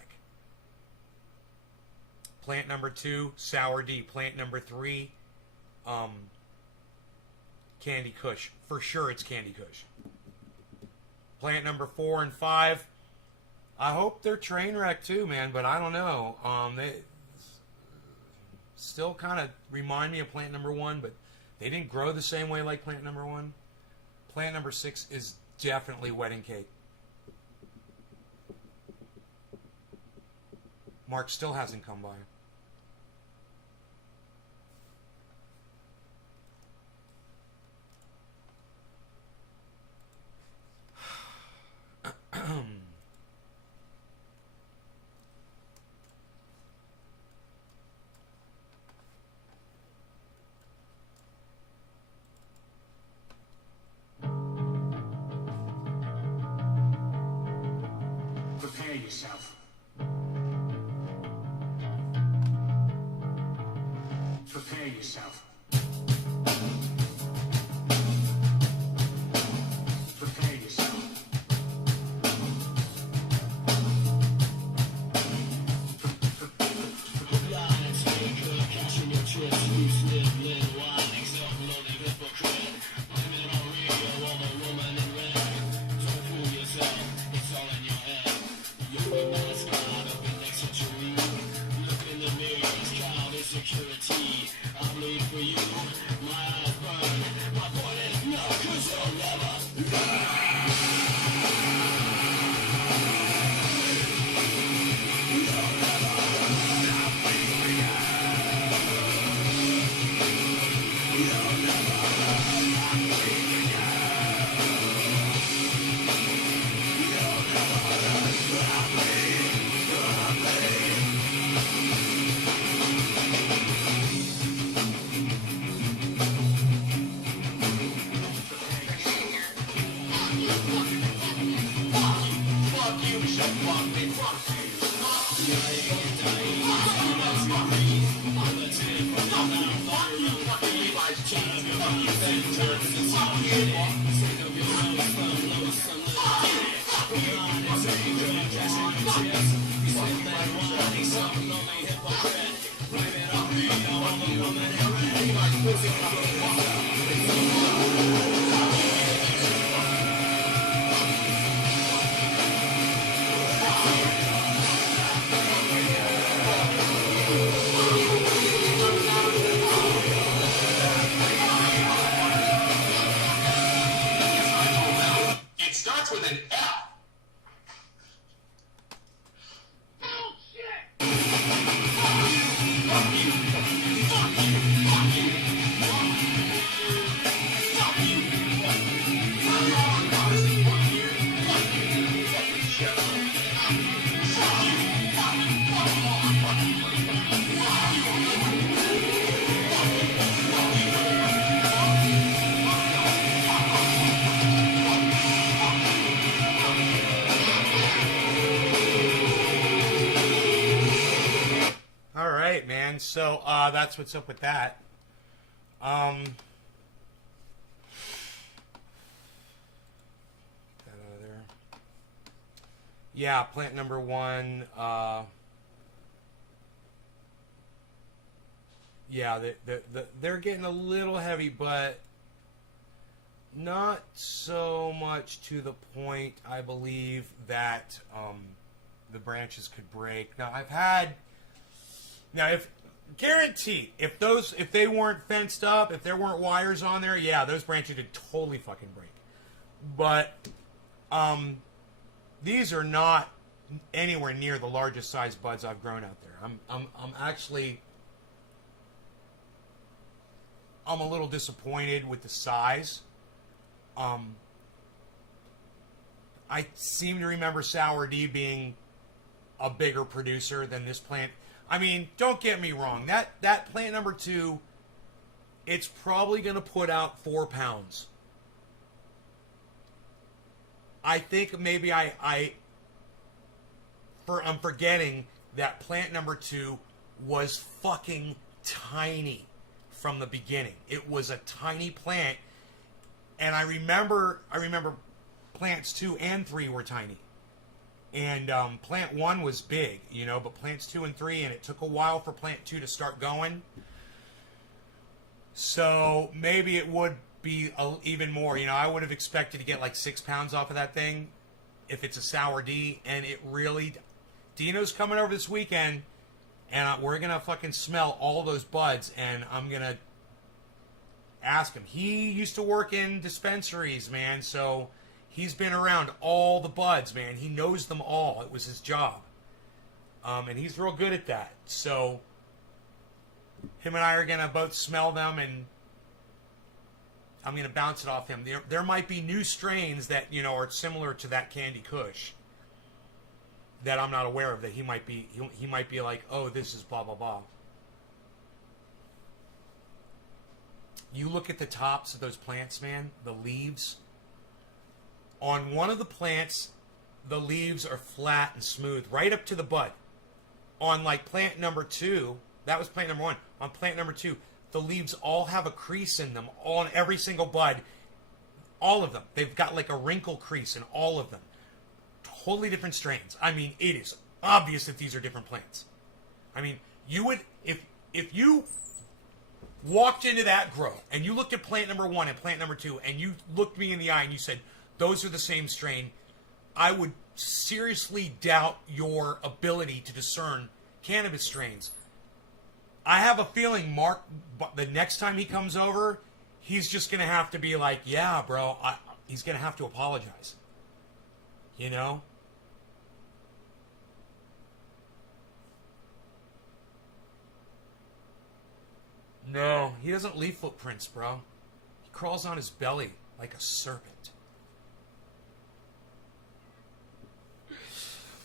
Plant number 2, Sour D. Plant number 3, Candy Kush. For sure it's Candy Kush. Plant number 4 and 5, I hope they're Trainwreck too, man, but I don't know. They still kind of remind me of plant number 1, but they didn't grow the same way like plant number 1. Plant number 6 is definitely wedding cake. Mark still hasn't come by. yourself. Prepare yourself. Prepare yourself. It starts with an F. All right, man. So that's what's up with that. Get that out of there. Yeah, plant number one. Yeah, they're getting a little heavy, but not so much to the point, I believe, that the branches could break. Now, if guaranteed, if they weren't fenced up, if there weren't wires on there, yeah, those branches could totally fucking break. But these are not anywhere near the largest size buds I've grown out there. I'm actually a little disappointed with the size. I seem to remember Sour D being a bigger producer than this plant. I mean, don't get me wrong. That plant number 2, it's probably going to put out 4 pounds. I think maybe I'm forgetting that plant number 2 was fucking tiny from the beginning. It was a tiny plant, and I remember plants 2 and 3 were tiny. And plant 1 was big, but plants 2 and 3, and it took a while for plant 2 to start going. So maybe it would be even more. I would have expected to get like 6 pounds off of that thing if it's a Sour D. And it really... Dino's coming over this weekend, and we're going to fucking smell all those buds, and I'm going to ask him. He used to work in dispensaries, man, so... He's been around all the buds, man. He knows them all. It was his job. And he's real good at that. So, him and I are going to both smell them, and I'm going to bounce it off him. There might be new strains that, are similar to that Candy Kush that I'm not aware of, that he might be like, oh, this is blah, blah, blah. You look at the tops of those plants, man, the leaves. On one of the plants, the leaves are flat and smooth right up to the bud. On like plant number 2, that was plant number 1. On plant number 2, the leaves all have a crease in them on every single bud. All of them. They've got like a wrinkle crease in all of them. Totally different strains. I mean, it is obvious that these are different plants. I mean, you would, if you walked into that grow and you looked at plant number 1 and plant number 2 and you looked me in the eye and you said, those are the same strain, I would seriously doubt your ability to discern cannabis strains. I have a feeling Mark, the next time he comes over, he's just going to have to be like, yeah, bro, he's going to have to apologize. You know? No, he doesn't leave footprints, bro. He crawls on his belly like a serpent.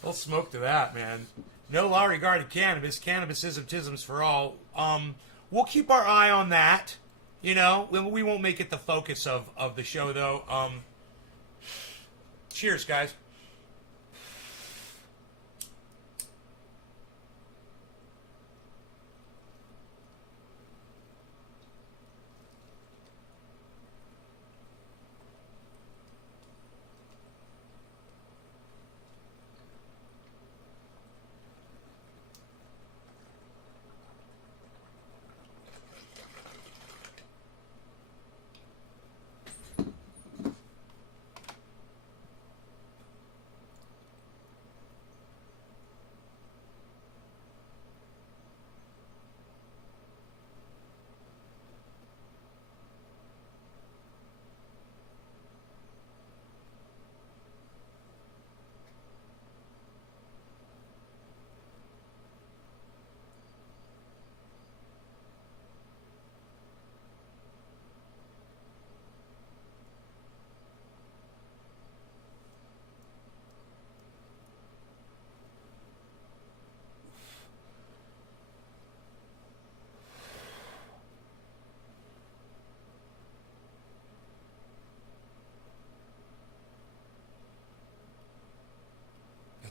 Well, smoke to that, man. No law regarding cannabis. Cannabisism for all. We'll keep our eye on that. You know, we won't make it the focus of the show, though. Cheers, guys.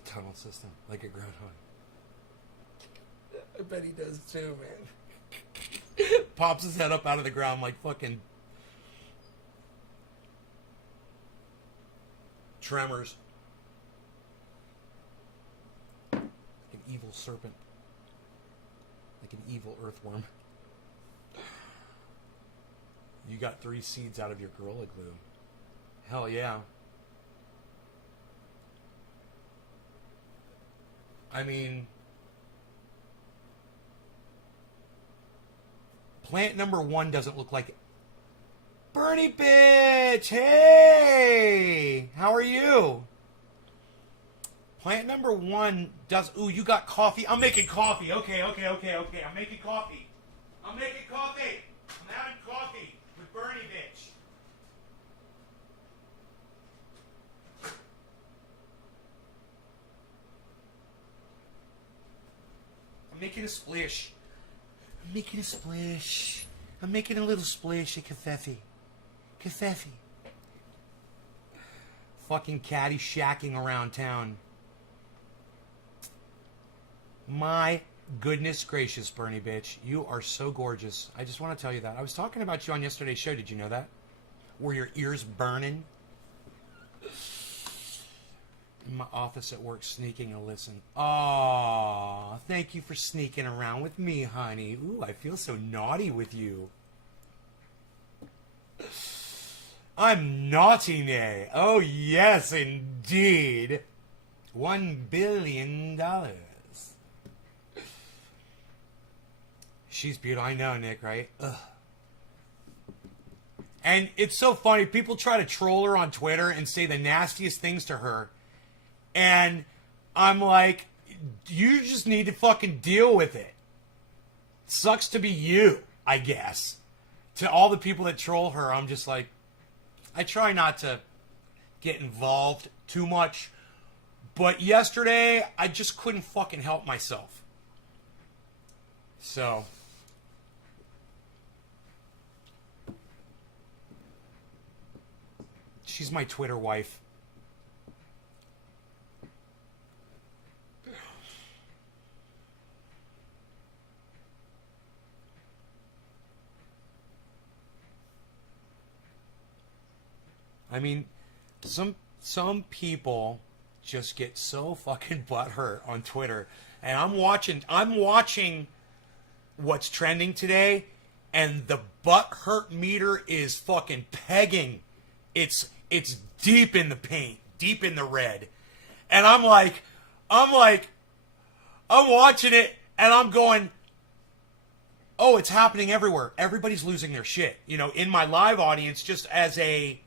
Tunnel system, like a groundhog. I bet he does too, man. Pops his head up out of the ground like fucking Tremors. Like an evil serpent. Like an evil earthworm. You got 3 seeds out of your Gorilla Glue. Hell yeah. I mean, plant number 1 doesn't look like it. Bernie bitch! Hey! How are you? Plant number 1 does... Ooh, you got coffee? I'm making coffee. Okay. I'm making coffee. I'm having coffee with Bernie bitch. I'm making a splish. I'm making a little splish of Cafefe. Fucking caddy shacking around town. My goodness gracious, Bernie bitch. You are so gorgeous. I just want to tell you that. I was talking about you on yesterday's show. Did you know that? Were your ears burning? In my office at work, sneaking a listen. Aw, thank you for sneaking around with me, honey. Ooh, I feel so naughty with you. I'm naughty, nay. Oh, yes, indeed. $1 billion. She's beautiful. I know, Nick, right? Ugh. And it's so funny. People try to troll her on Twitter and say the nastiest things to her. And I'm like, you just need to fucking deal with it. Sucks to be you, I guess. To all the people that troll her, I'm just like, I try not to get involved too much. But yesterday, I just couldn't fucking help myself. So... she's my Twitter wife. I mean, some people just get so fucking butthurt on Twitter, and I'm watching what's trending today, and the butthurt meter is fucking pegging. It's deep in the paint, deep in the red, and I'm watching it, and I'm going, oh, it's happening everywhere. Everybody's losing their shit. You know, in my live audience, just as a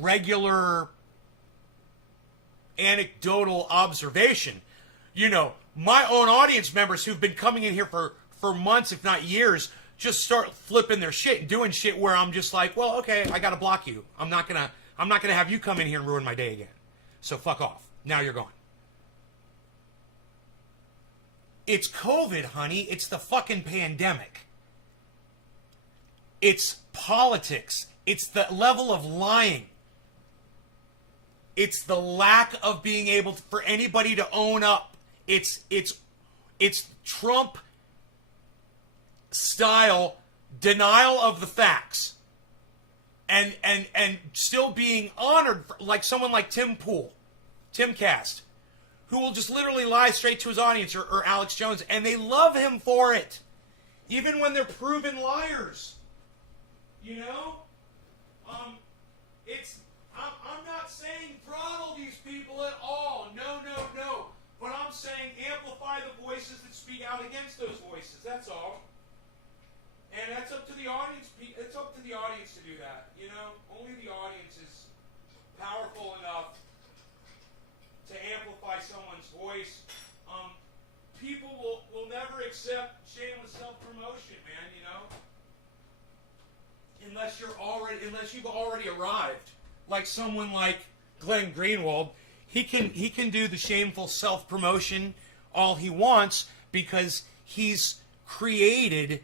regular anecdotal observation, you know, my own audience members who've been coming in here for months, if not years, just start flipping their shit and doing shit where I'm just like, well, okay, I gotta block you. I'm not gonna have you come in here and ruin my day again. So fuck off. Now you're gone. It's COVID, honey. It's the fucking pandemic. It's politics. It's the level of lying. It's the lack of being able for anybody to own up. It's Trump style denial of the facts. And still being honored for, like someone like Tim Cast, who will just literally lie straight to his audience, or Alex Jones, and they love him for it, even when they're proven liars. You know, I'm not saying throttle these people at all. No. But I'm saying amplify the voices that speak out against those voices. That's all. And that's up to the audience. It's up to the audience to do that. You know, only the audience is powerful enough to amplify someone's voice. People will never accept shameless self-promotion, man, you know? Unless you've already arrived. Like someone like Glenn Greenwald, he can do the shameful self-promotion all he wants because he's created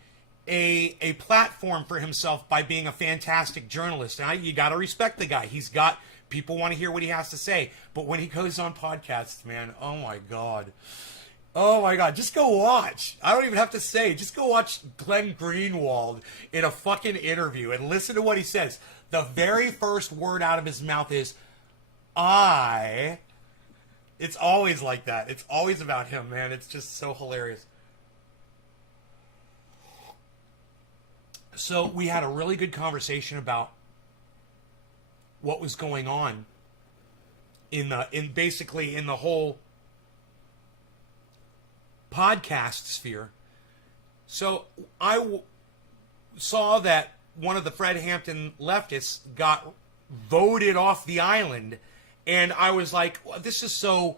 a platform for himself by being a fantastic journalist. And you got to respect the guy. He's got people want to hear what he has to say. But when he goes on podcasts, man, oh my God, just go watch. I don't even have to say. Just go watch Glenn Greenwald in a fucking interview and listen to what he says. The very first word out of his mouth is I. It's always like that. It's always about him, man. It's just so hilarious. So we had a really good conversation about what was going on in the whole podcast sphere. So I saw that one of the Fred Hampton leftists got voted off the island, and I was like, well, this is so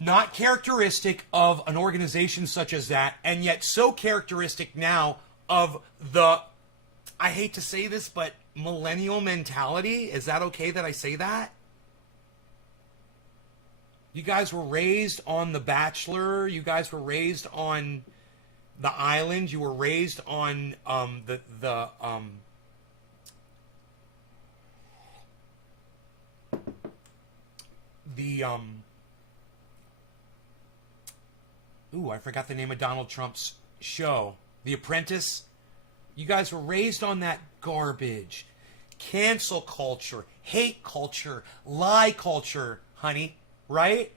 not characteristic of an organization such as that, and yet so characteristic now of the, I hate to say this, but millennial mentality. Is that okay that I say that? You guys were raised on The Bachelor. You guys were raised on The Island. You were raised on I forgot the name of Donald Trump's show, The Apprentice. You guys were raised on that garbage. Cancel culture, hate culture, lie culture, honey, right?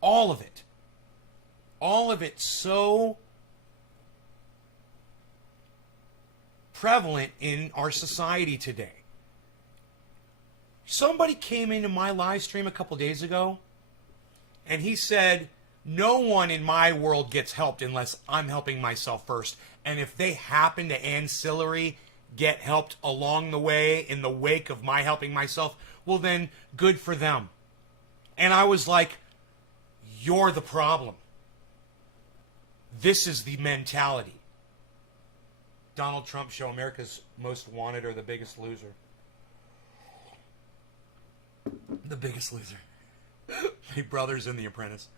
All of it. All of it so prevalent in our society today. Somebody came into my live stream a couple days ago, and he said, no one in my world gets helped unless I'm helping myself first. And if they happen to ancillary get helped along the way in the wake of my helping myself, well then, good for them. And I was like, you're the problem. This is the mentality. Donald Trump show, America's Most Wanted or The Biggest Loser. The Biggest Loser. My brother's in The Apprentice.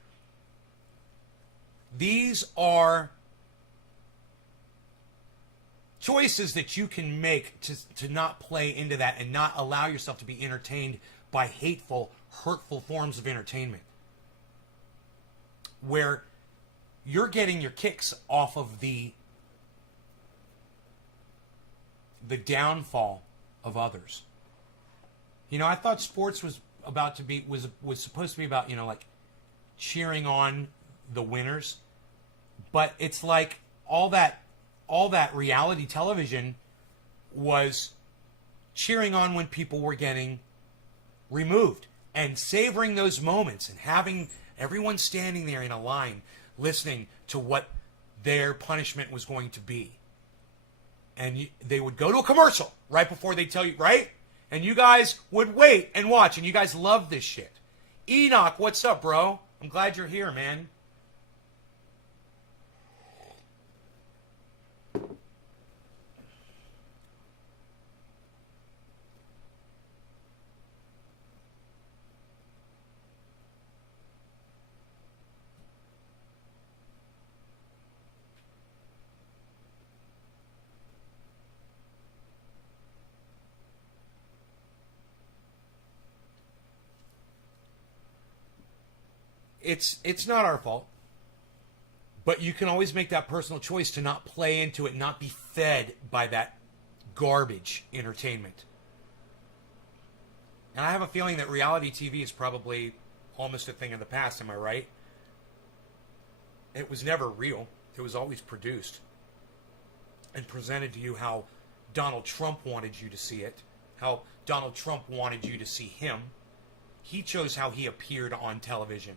These are choices that you can make to not play into that and not allow yourself to be entertained by hateful, hurtful forms of entertainment. Where you're getting your kicks off of the the downfall of others. You know, I thought sports was supposed to be about, you know, like cheering on the winners, but it's like all that reality television was cheering on when people were getting removed and savoring those moments and having everyone standing there in a line listening to what their punishment was going to be. And they would go to a commercial right before they tell you, right? And you guys would wait and watch, and you guys love this shit. Enoch, what's up, bro? I'm glad you're here, man. It's not our fault. But you can always make that personal choice to not play into it, not be fed by that garbage entertainment. And I have a feeling that reality TV is probably almost a thing of the past, am I right? It was never real. It was always produced and presented to you how Donald Trump wanted you to see it, how Donald Trump wanted you to see him. He chose how he appeared on television.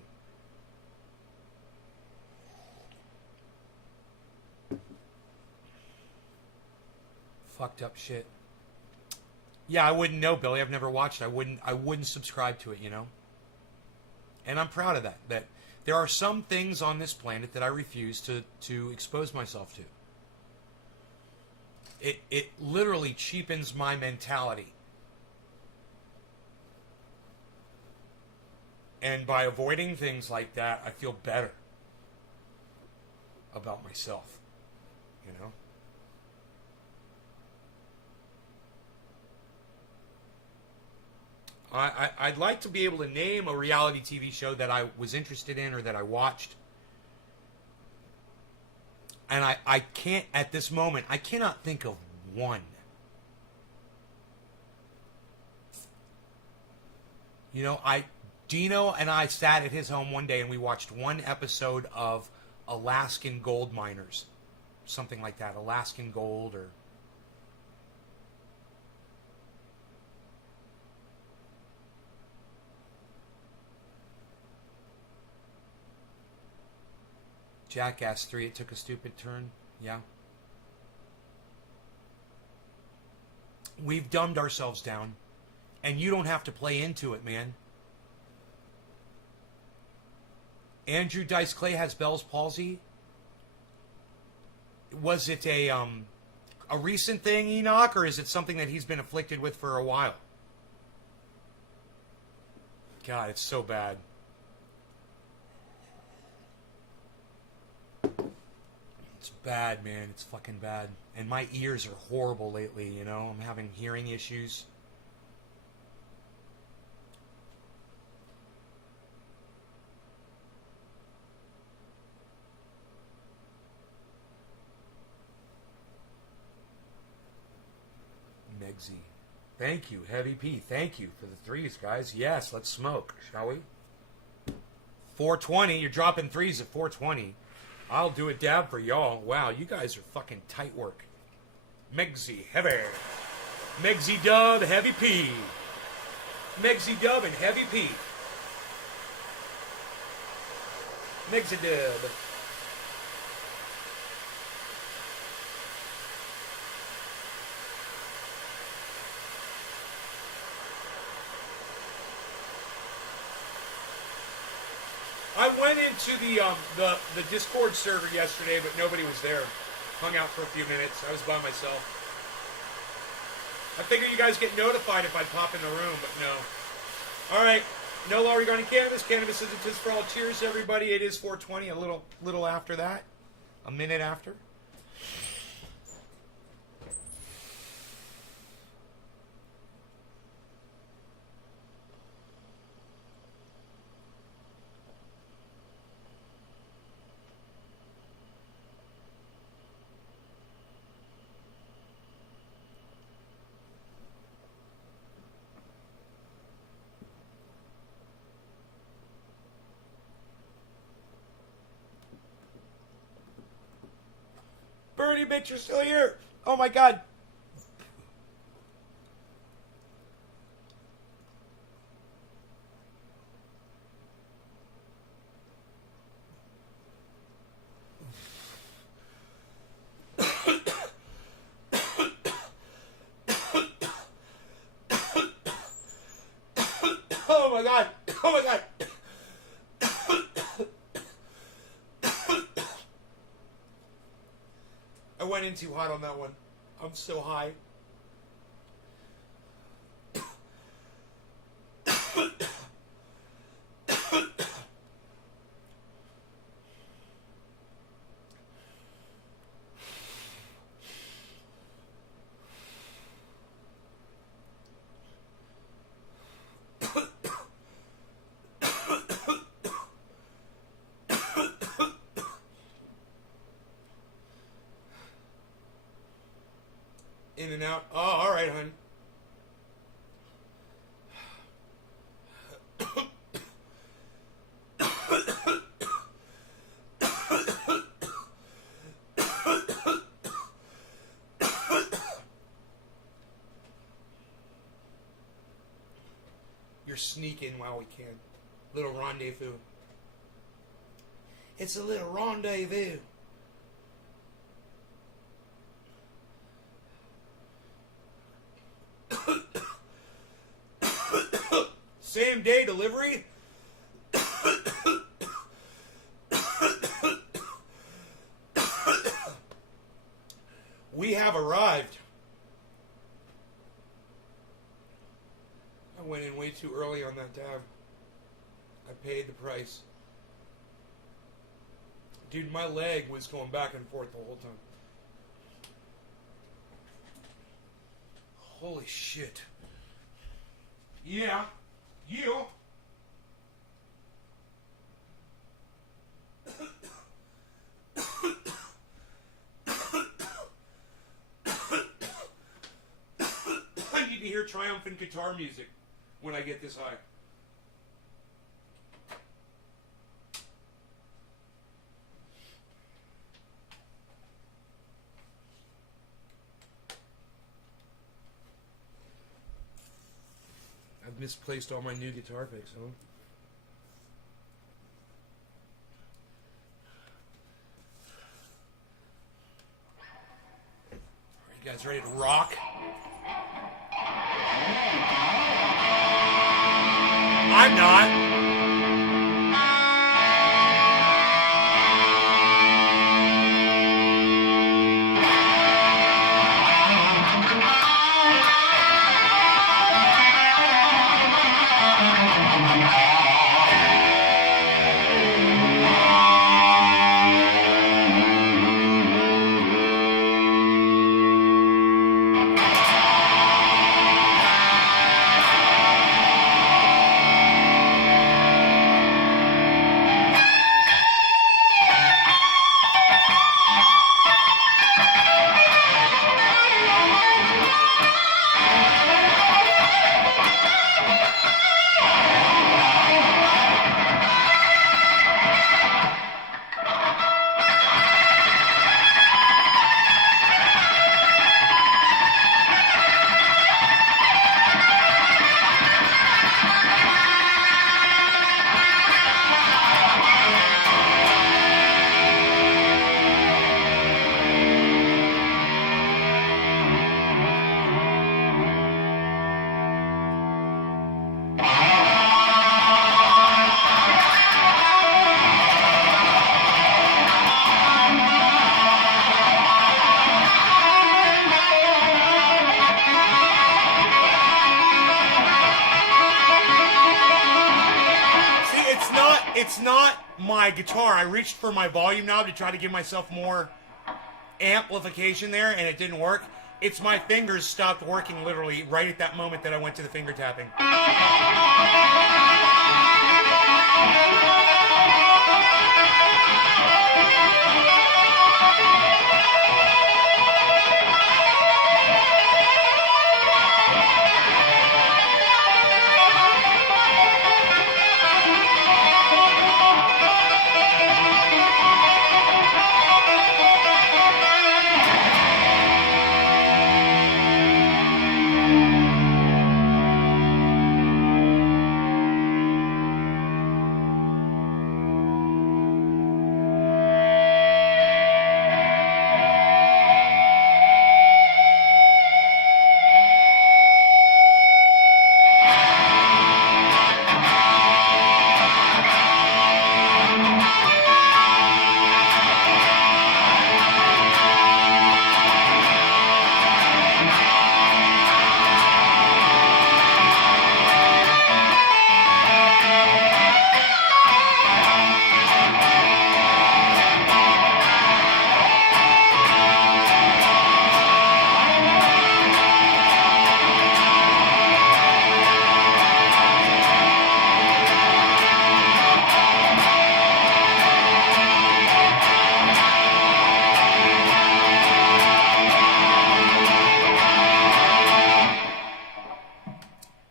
Fucked up shit. Yeah, I wouldn't know, Billy. I've never watched it. I wouldn't subscribe to it, you know? And I'm proud of that. That there are some things on this planet that I refuse to expose myself to. It literally cheapens my mentality. And by avoiding things like that, I feel better about myself, you know? I'd like to be able to name a reality TV show that I was interested in or that I watched. And I can't, at this moment, I cannot think of one. You know, Dino and I sat at his home one day and we watched one episode of Alaskan Gold Miners. Something like that, Alaskan Gold or... Jackass 3, it took a stupid turn. Yeah. We've dumbed ourselves down. And you don't have to play into it, man. Andrew Dice Clay has Bell's palsy. Was it a recent thing, Enoch, or is it something that he's been afflicted with for a while? God, it's so bad. It's bad, man. It's fucking bad. And my ears are horrible lately, you know? I'm having hearing issues. Megsy. Thank you, Heavy P. Thank you for the threes, guys. Yes, let's smoke, shall we? 420. You're dropping threes at 420. I'll do a dab for y'all. Wow, you guys are fucking tight work. Megsy, Heavy. Megsy Dub, Heavy P. Megsy Dub and Heavy P. Megsy Dub. I went into the Discord server yesterday, but nobody was there. Hung out for a few minutes. I was by myself. I figured you guys get notified if I pop in the room, but no. All right. No law regarding cannabis. Cannabis isn't just for all. Cheers, everybody. It is 4:20. A little after that. A minute after. dirty bitch, you're still here. Oh my God. Oh my God. Oh my God. I went in too hot on that one. I'm so high. In and out. Oh, all right, honey. You're sneaking while we can. Little rendezvous. It's a little rendezvous. Same day delivery? We have arrived. I went in way too early on that tab. I paid the price. Dude, my leg was going back and forth the whole time. Holy shit. Yeah. You. I need to hear triumphant guitar music when I get this high. I've misplaced all my new guitar picks, huh? Are you guys ready to rock? I'm not. It's not my guitar. I reached for my volume knob to try to give myself more amplification there, and it didn't work. It's my fingers stopped working literally right at that moment that I went to the finger tapping.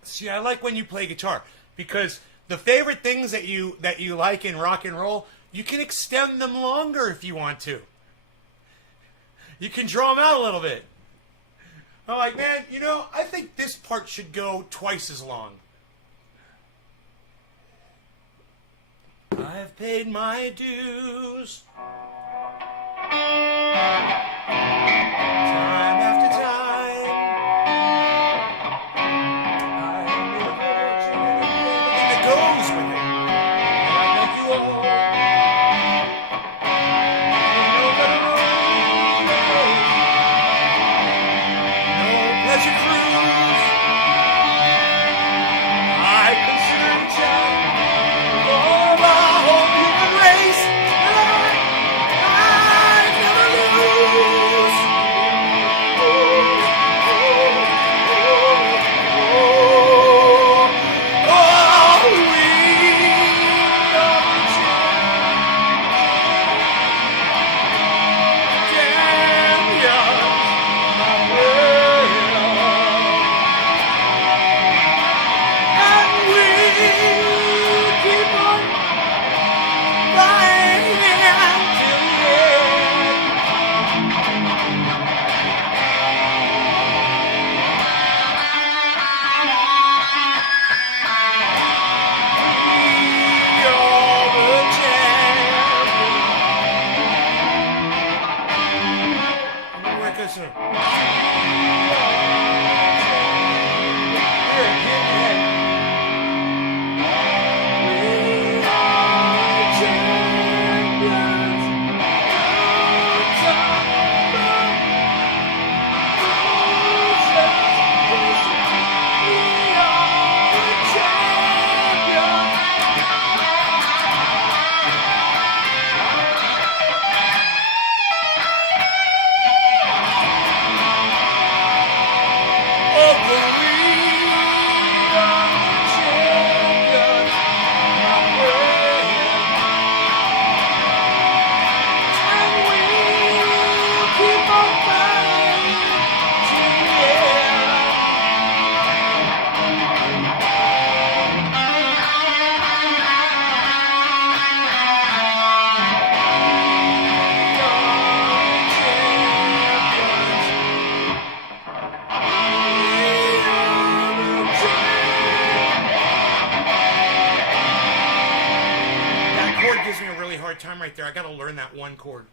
See, I like when you play guitar because the favorite things that you like in rock and roll, you can extend them longer if you want to. You can draw them out a little bit. I'm like, man, I think this part should go twice as long. I've paid my dues. Time after time. I never change. Everything that goes with it. I love you all. No better road. No pleasure cruise. I consider it child. Oh, I hope you can race. I never lose. Time right there. I gotta learn that one chord.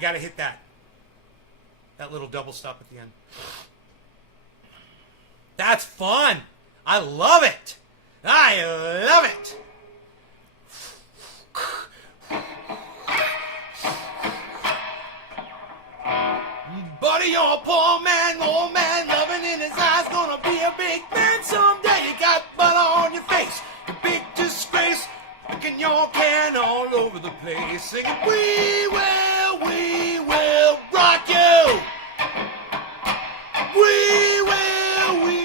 Gotta hit that little double stop at the end. That's fun. I love it. I love it. Buddy, you're a poor man, old man, loving in his eyes, gonna be a big man someday. You got butter on your face, the big disgrace, kicking your can all over the place, singing, we will rock you. We will rock you.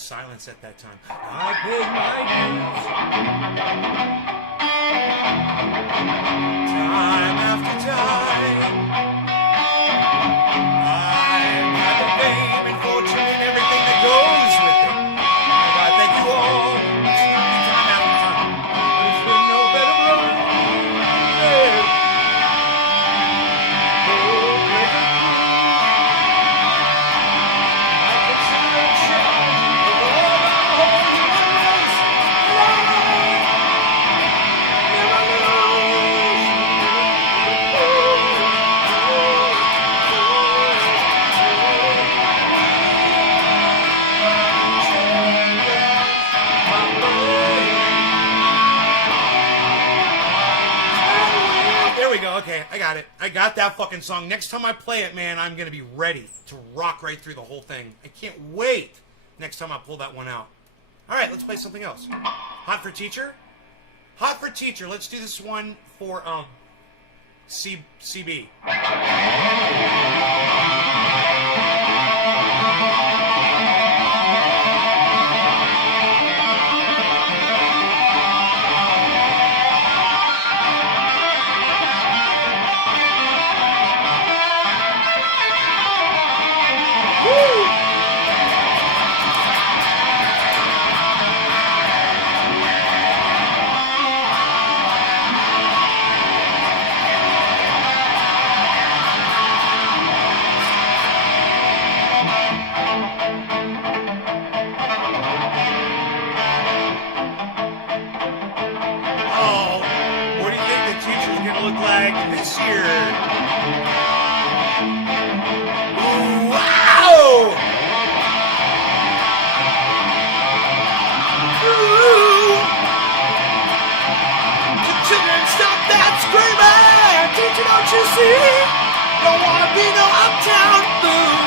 silence at that time. I paid my dues. Time after time. I've had the fame and fortune and everything that goes with it. I thank you all. Time after time. There's been no better road. Okay, I got it. I got that fucking song. Next time I play it, man, I'm going to be ready to rock right through the whole thing. I can't wait next time I pull that one out. All right, let's play something else. Hot for Teacher? Hot for Teacher. Let's do this one for CB. Look like this year. Wow! Children, stop that screaming! Teacher, don't you see? Don't wanna be no uptown fool.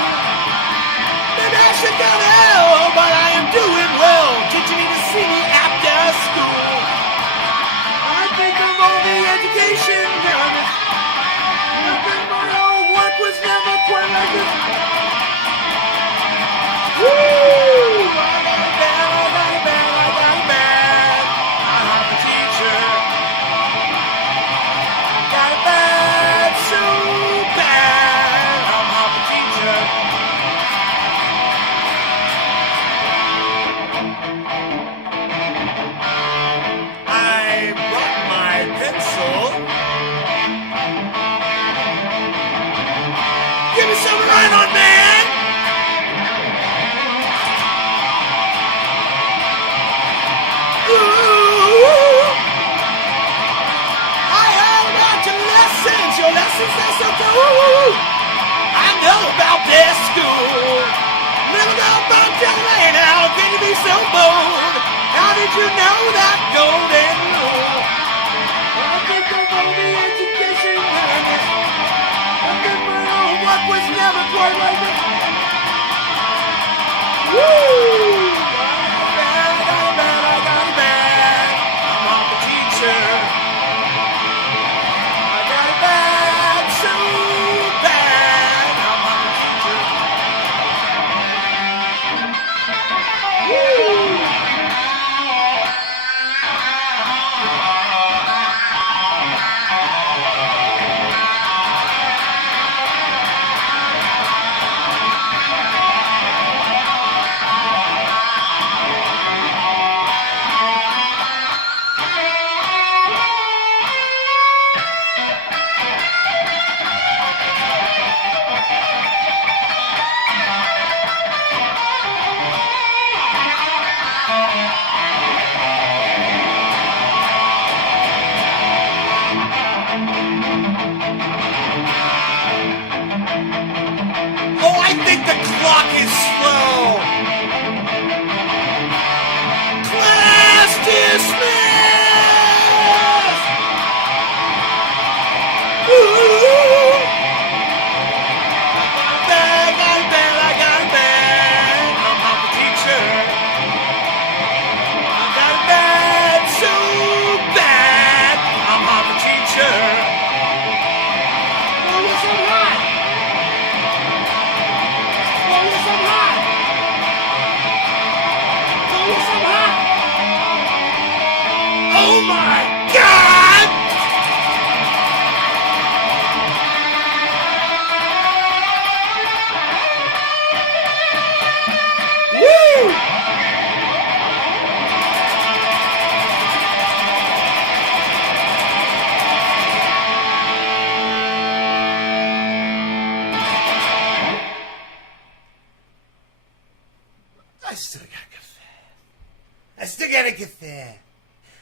Maybe I should go to hell, but I am doing well. Teacher need to see me after school. I think of all the education done. I think my own work was never quite like this. Woo! I got it bad, I got it bad, I got it bad. I'm a teacher. I got it bad, so bad. I'm a teacher. I brought my pencil. Give me some right on, man! Ooh! I held on to lessons, your lessons are so cool. I know about this school. Little know about Delray now, can you be so bold? How did you know that golden rule? I think of all the education learners. I think my own work was never quite like this. Woo! I got it bad. I'm off the teacher. I got it bad, so bad. I'm off the teacher. Woo!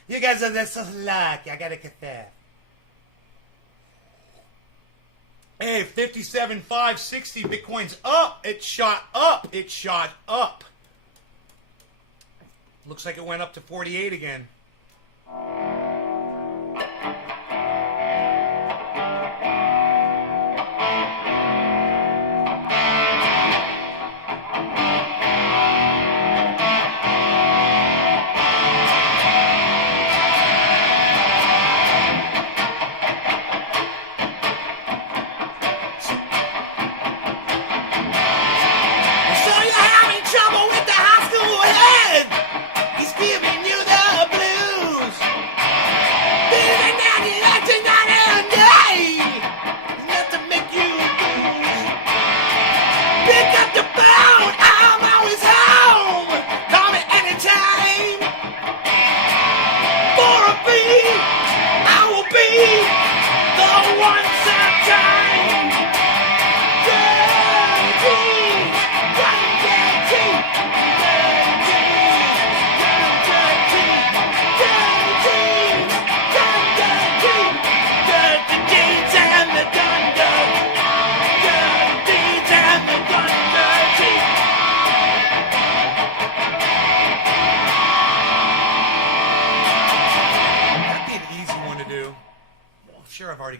You guys are so lucky. I got a cafe. Hey, 57,560. Bitcoin's up. It shot up. It shot up. Looks like it went up to 48 again.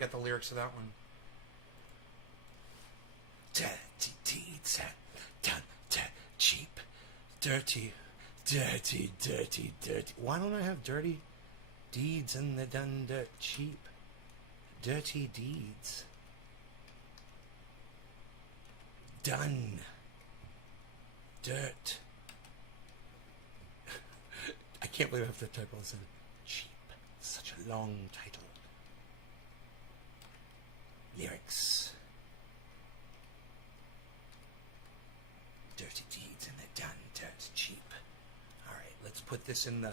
Got the lyrics to that one. Dirty deeds done cheap. Dirty. Why don't I have dirty deeds and they're done cheap? Dirty deeds. Done. Dirt. I can't believe I have to type all this in. Cheap. Such a long title. Lyrics. Dirty deeds and they're done dirt cheap. Alright, let's put this in the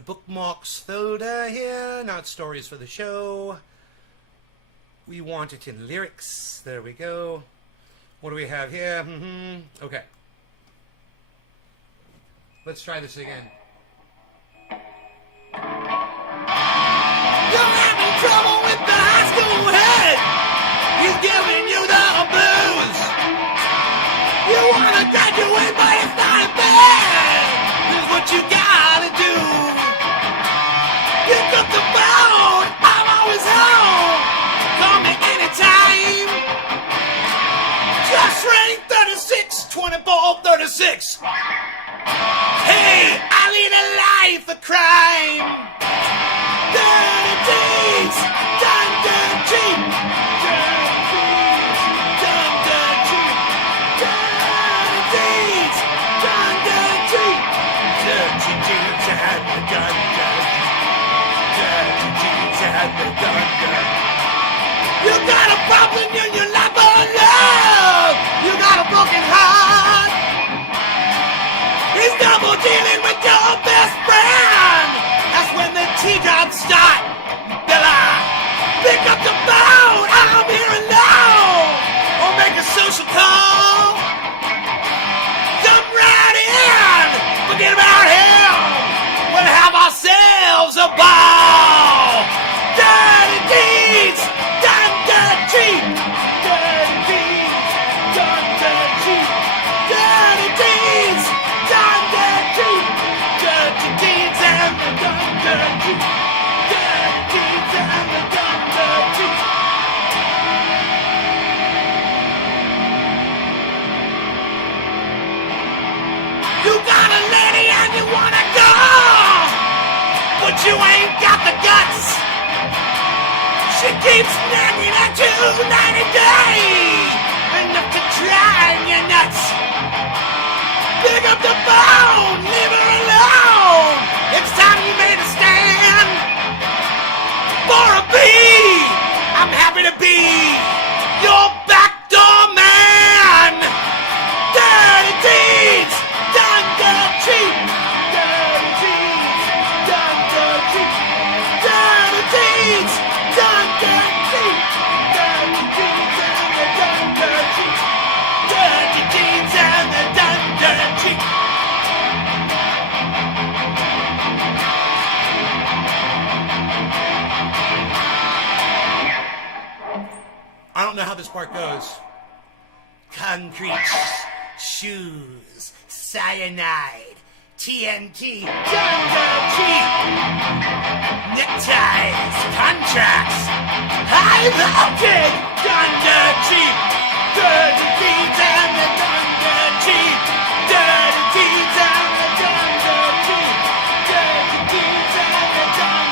bookmarks folder here. Not stories for the show. We want it in lyrics. There we go. What do we have here? Okay. Let's try this again. You're having trouble with the high school head. He's giving you the blues. You want to graduate, but it's not bad. Here's what you gotta do. Pick up the phone. I'm always home. Call me anytime. Just ring 36 24 36. Hey, I lead a life of crime. Dirty deeds, done dirt cheap. Dirty deeds, done dirt cheap. Dirty deeds, done dirt cheap. Dirty deeds and the done dirt. Dirty deeds and the done dirt. You got a problem in your life of love. You got a broken heart. He's double dealing with your best friend. That's when the teardrops start. Pick up the phone, I'm here alone. Or make a social call. Jump right in, forget about him. We'll have ourselves a ball. Dirty deeds, done dirt cheap. Dirty deeds, done dirt cheap. Dirty deeds, done dirt cheap. Dirty deeds and the done dirt cheap. Dirty deeds and the done dirt cheap. You got a lady and you wanna go, but you ain't got the guts. She keeps nagging at you night and day, enough to drive you nuts. Pick up the phone, leave her alone. It's time you made a stand for a bee. I'm happy to be your backdoor man. Dirty deeds, done dirt cheap. Dirty deeds, done dirt cheap. Dirty deeds, done dirt cheap. Dirty deeds and the done dirt cheap. Dirty deeds and the done dirt cheap. don't know how this part goes. Concrete shoes, cyanide, TNT, cheap, neckties, contracts, high voltage, cheap, dirty deeds and the cheap, dirty deeds and the cheap, dirty deeds and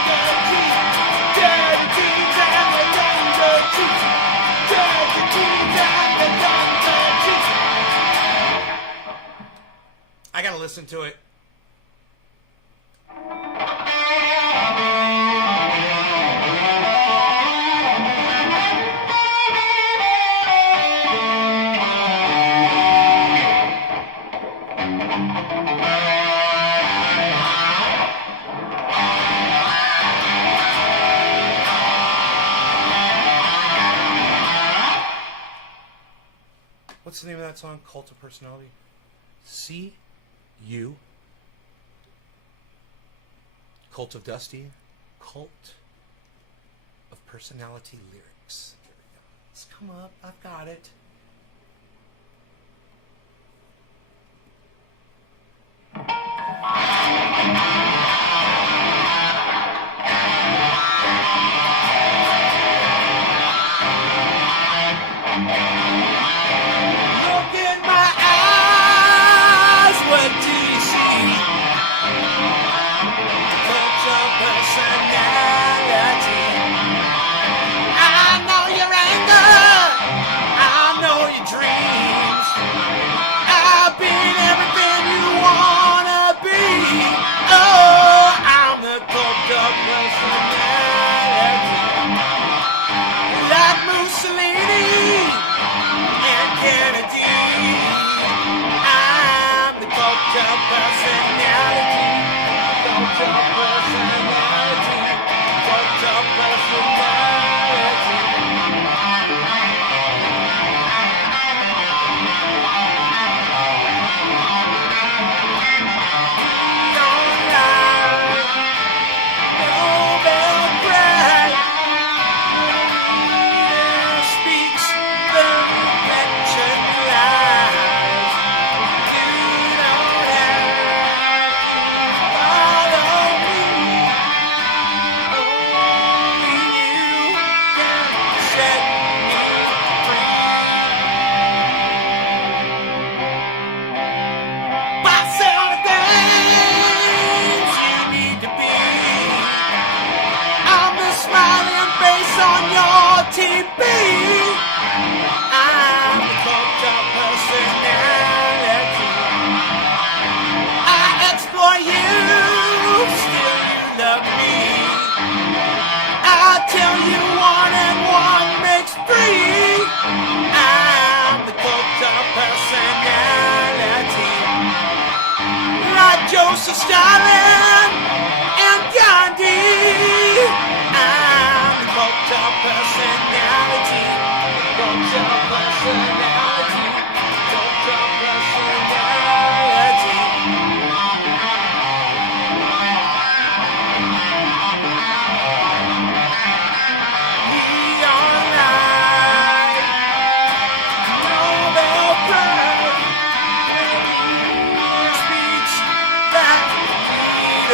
the cheap, dirty deeds and the cheap, dirty deeds and the cheap. I gotta listen to it. What's the name of that song? Cult of Personality? C-U. Cult of Dusty. Cult of Personality lyrics. There we go. Let's come up. I've got it. Look in my eyes, what do you see? Cult of personality. I know your anger, I know your dreams. I've been everything you wanna be. Oh, I'm the cult of personality. Like Mussolini and Kennedy, I'm the cult of personality. Cult of personality. Cult of personality. Nobel Prize speaks the reflection lies. You don't have to follow me. Only you can set me free. Box all the things you need to be. I'm the smiling face on your TV. I'm the cult of personality. I exploit you, still you love me. I tell you 1 and 1 makes 3. I'm the cult of personality. Like Joseph Stalin and Gandhi, I'm the cult of personality. Cult of personality. Cult of personality. Neon light, Nobel Prize. Speaks back to the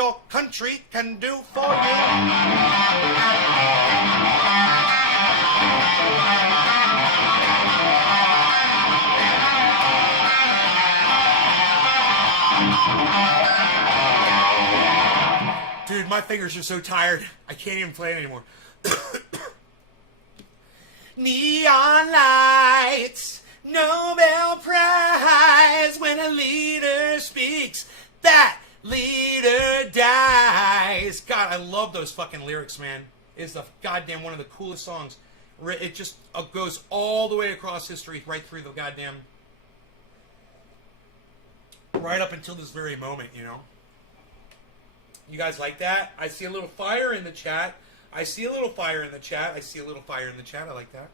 your country can do for you. Dude, my fingers are so tired, I can't even play it anymore. Neon lights, Nobel Prize. When a leader speaks, that leader dies. God, I love those fucking lyrics, man. It's the goddamn one of the coolest songs. It just goes all the way across history, right through the goddamn... right up until this very moment, you know? You guys like that? I see a little fire in the chat. I see a little fire in the chat. I see a little fire in the chat. I like that.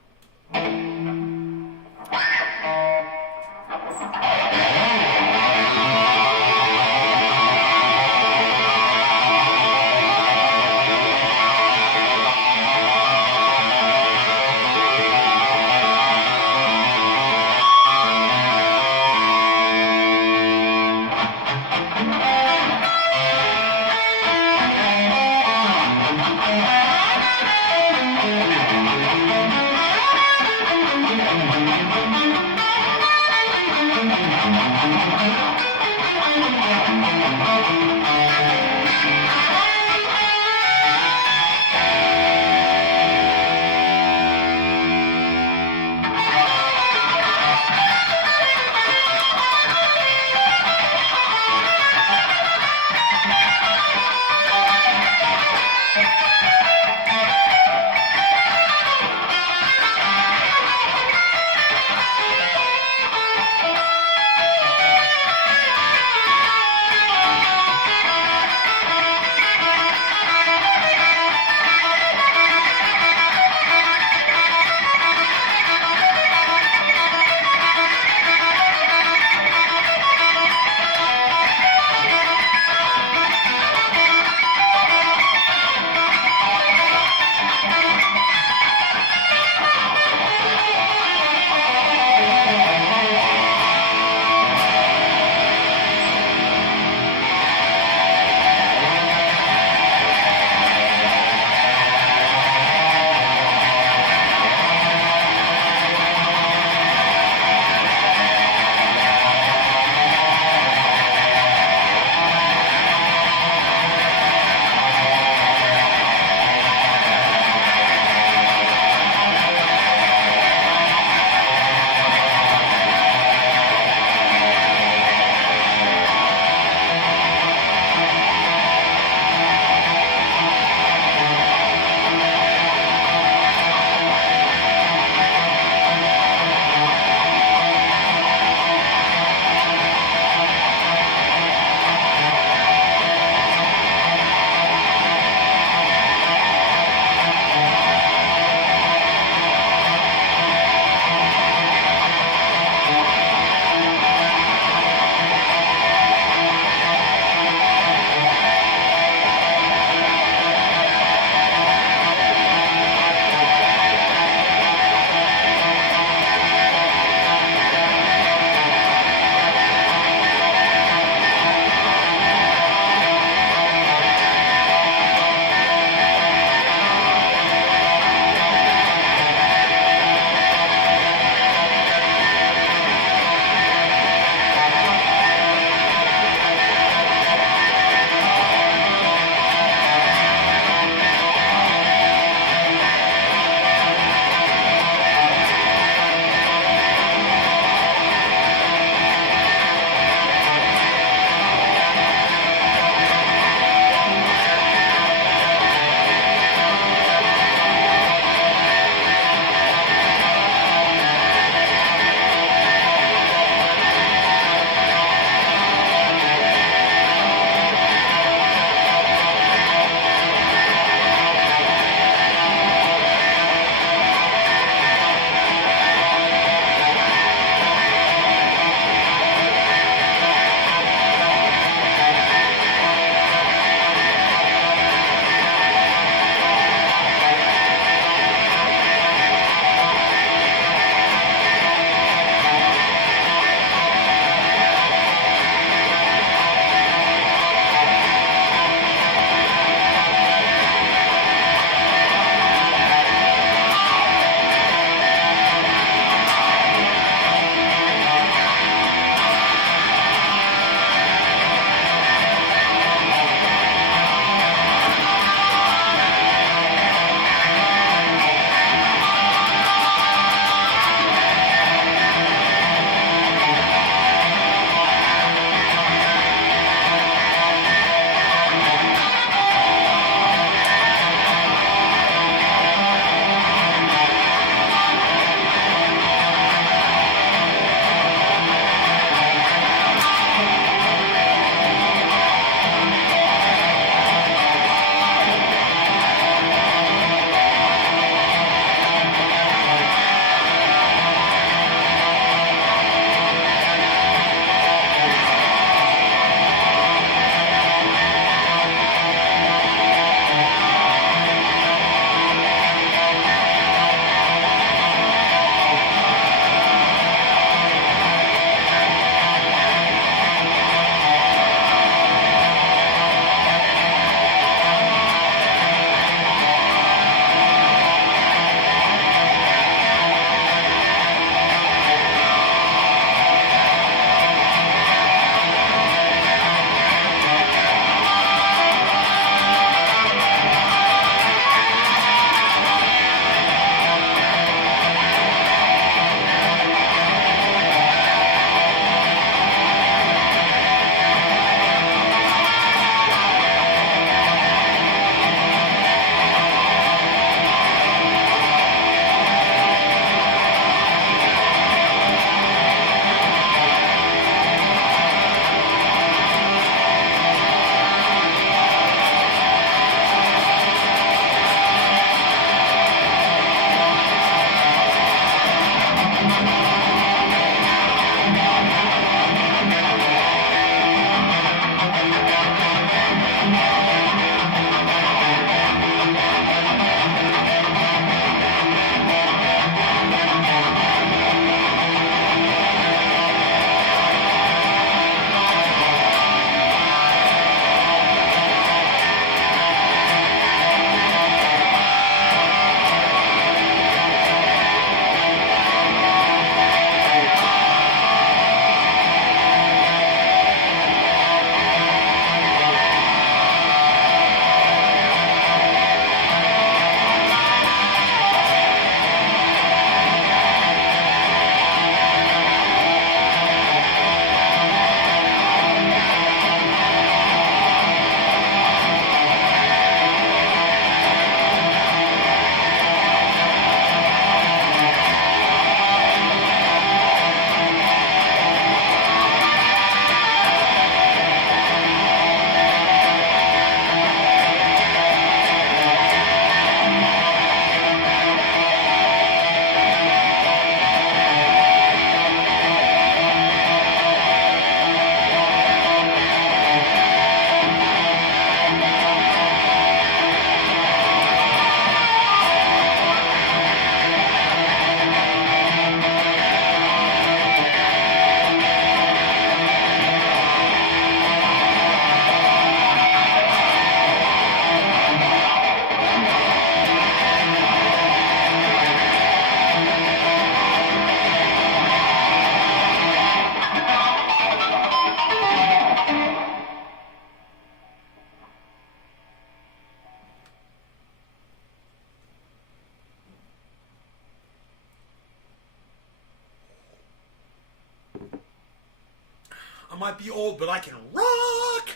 I might be old, but I can rock.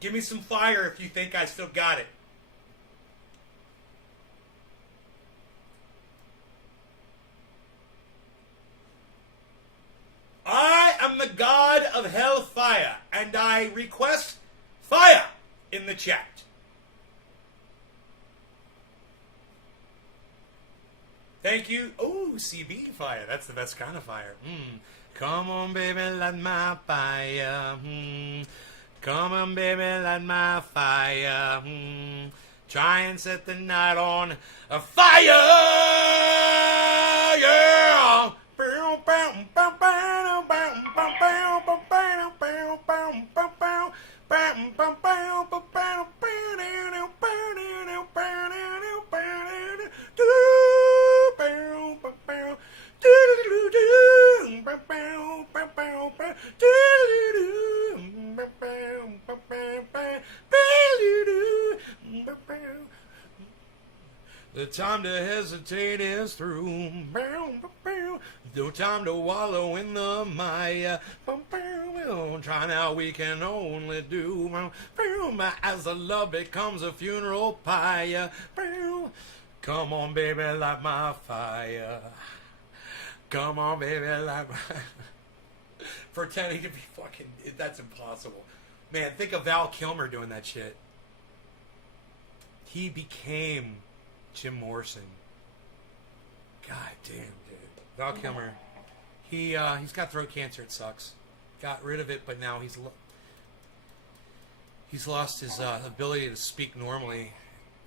Give me some fire if you think I still got it. I am the god of hellfire, and I request fire in the chat. Thank you. Oh, CB fire. That's the best kind of fire. Come on, baby, light my fire. Come on, baby, light my fire. Try and set the night on a fire. Yeah. The time to hesitate is through. No time to wallow in the mire. Try now, we can only do. As the love becomes a funeral pyre. Come on, baby, light my fire. Come on, baby, light my... Pretending to be fucking... That's impossible. Man, think of Val Kilmer doing that shit. He became Jim Morrison. God damn, dude. Val Kilmer. He's got throat cancer. It sucks. Got rid of it, but now he's lost his ability to speak normally.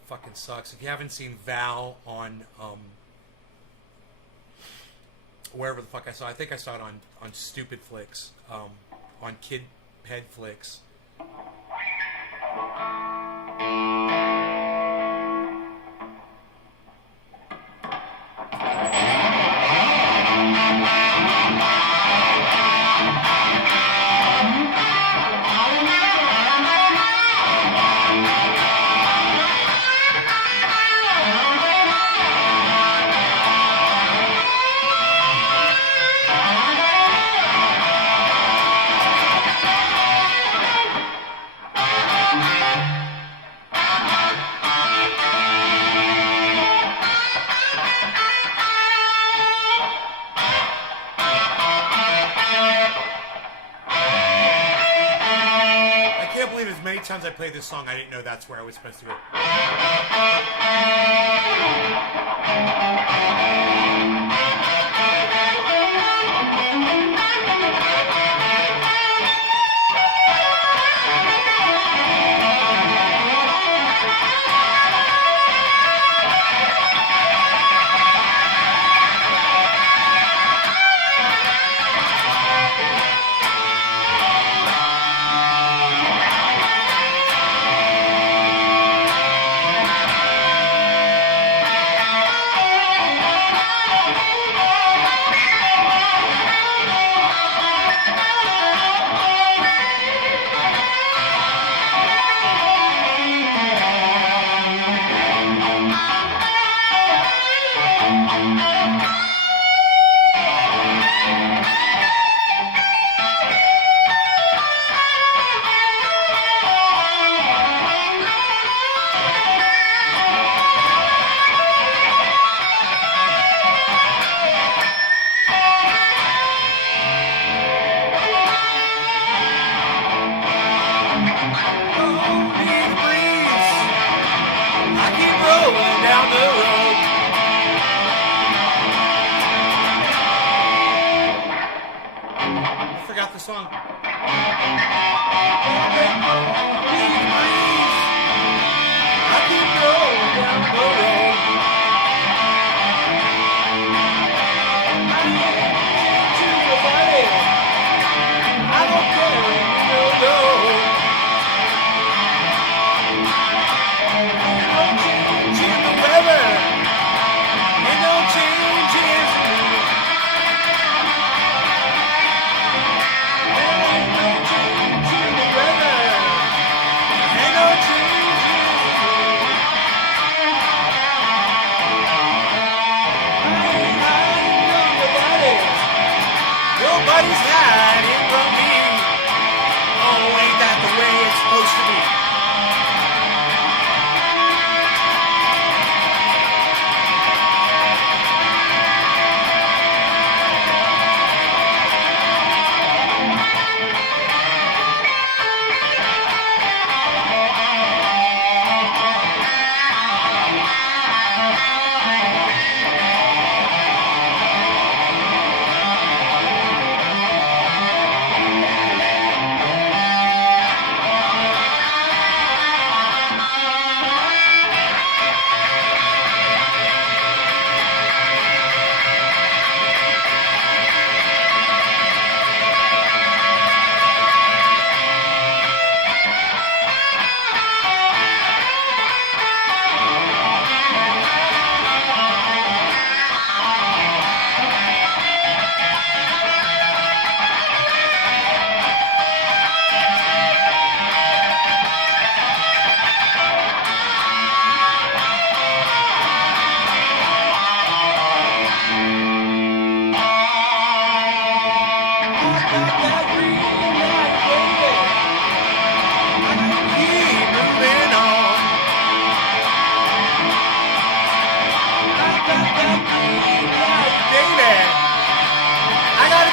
Fucking sucks. If you haven't seen Val on wherever the fuck I think I saw it on Stupid Flicks, on Kid Ped Flicks. Times I played this song, I didn't know that's where I was supposed to go.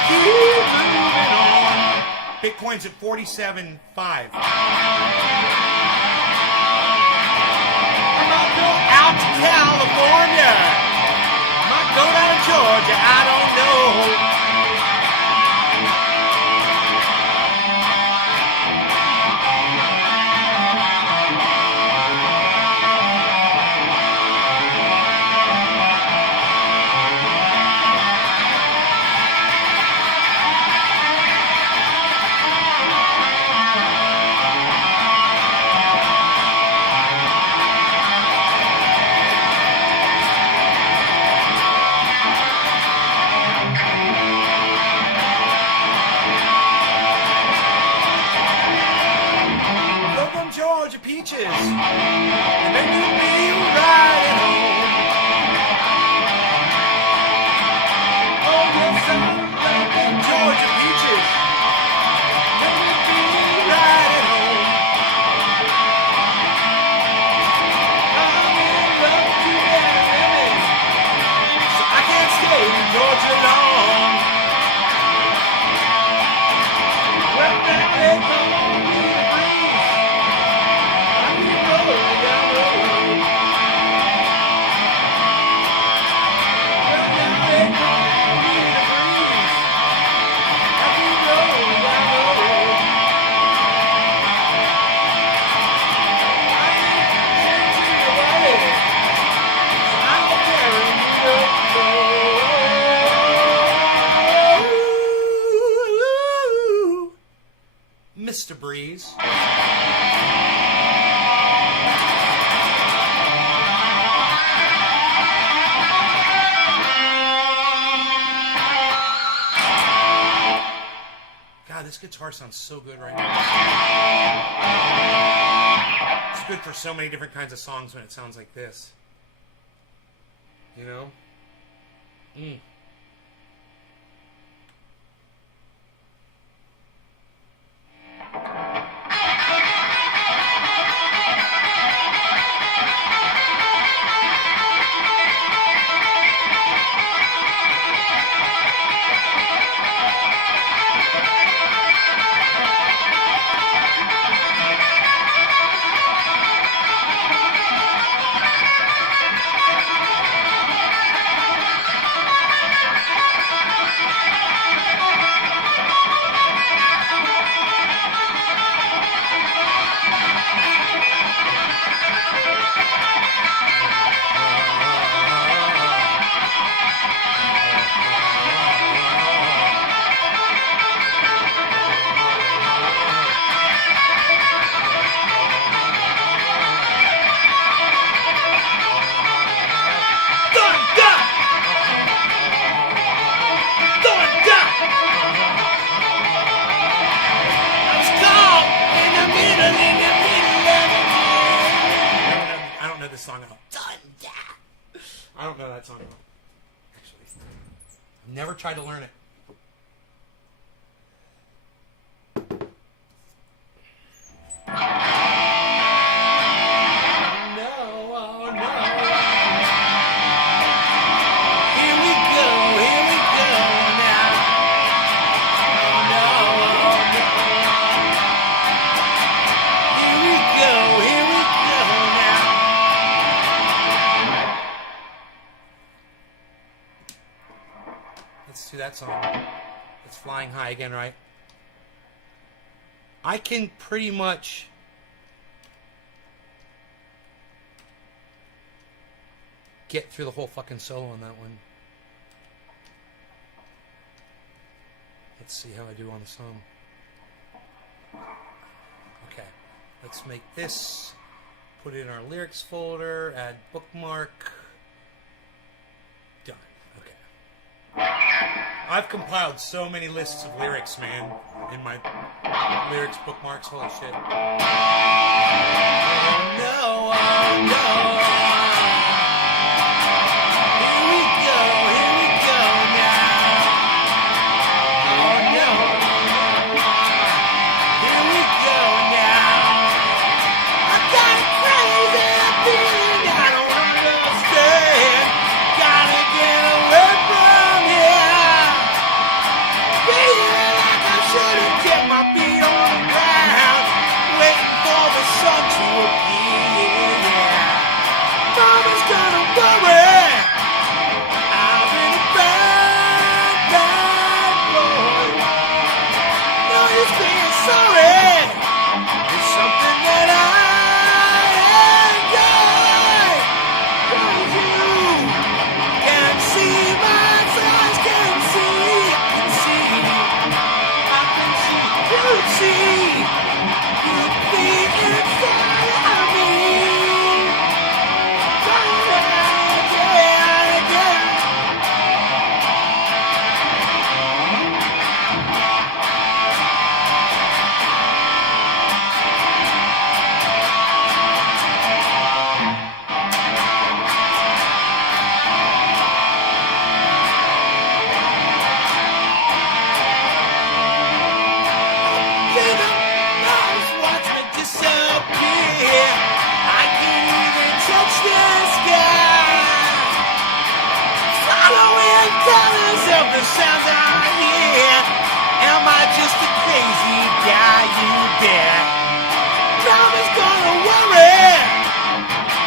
keep moving on. Bitcoin's at 47.5. I might go out to California. I might go down to Georgia. I don't know. Peaches, and then you'll be riding home. Oh, yes, I'm loving Georgia peaches, then you'll be riding home. I'm in love together, so I can't stay in Georgia long. Well, now they come on me the breeze. Mr. Breeze. God, this guitar sounds so good right now. It's good for so many different kinds of songs when it sounds like this. You know? I don't know that song at all. Actually, I've never tried to learn it. That song. It's Flying High again, right? I can pretty much get through the whole fucking solo on that one. Let's see how I do on the song. Okay. Let's make this. Put it in our lyrics folder. Add bookmark. Done. Okay. I've compiled so many lists of lyrics, man, in my lyrics bookmarks. Holy shit. Oh no, oh no. Here we go now. Oh no. Here we go now. I got a crazy feeling I don't understand. Gotta get away from here. of the sounds I hear. Am I just a crazy guy? You bet. Mama's gonna worry.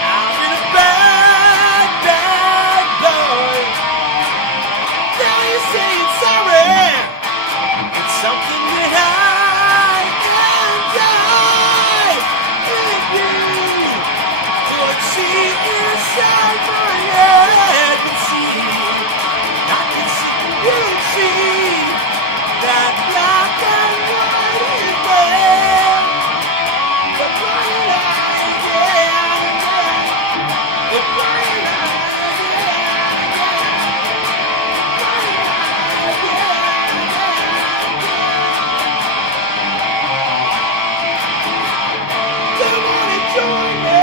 I've been a bad, bad boy. Now you're saying sorry. It's something that I can die with you. Don't see inside my head, but see, I can see, you see that black and white is there. But blind eyes, yeah, but blind eyes, come on and join me.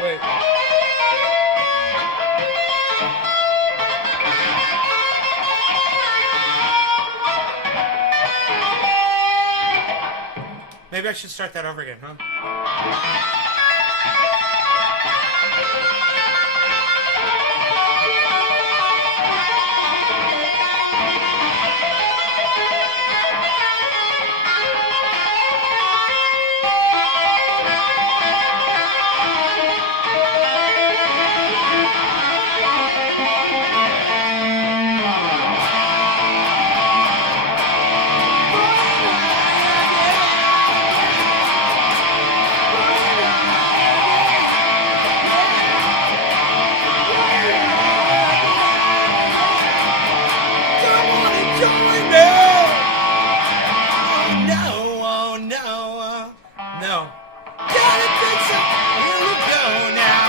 Wait. Maybe I should start that over again, huh? Come on and join me. Oh no, oh no, no. Gotta fix it. Here we go now.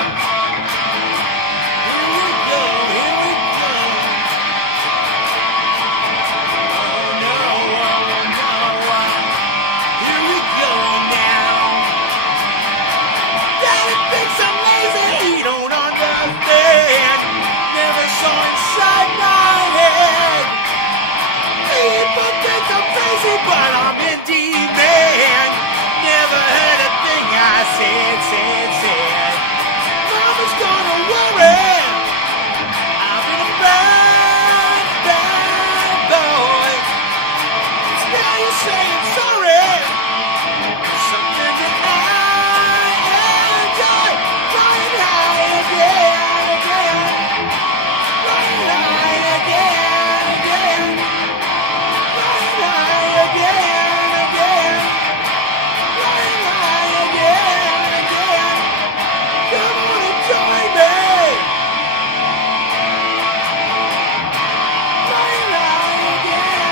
Here we go, here we go. Oh no, here we go now. Gotta fix I'm lazy, he don't understand. Never saw inside my head. People think I'm crazy, but I'm in demand. Never heard a thing I said. Mama's gonna worry. I've been a bad, bad boy. So now you're saying sorry. Something that I am done. Flying high again, again. Flying high again, again. Flying high again, again. Flying high again, again. Come on and join me. Flying high again,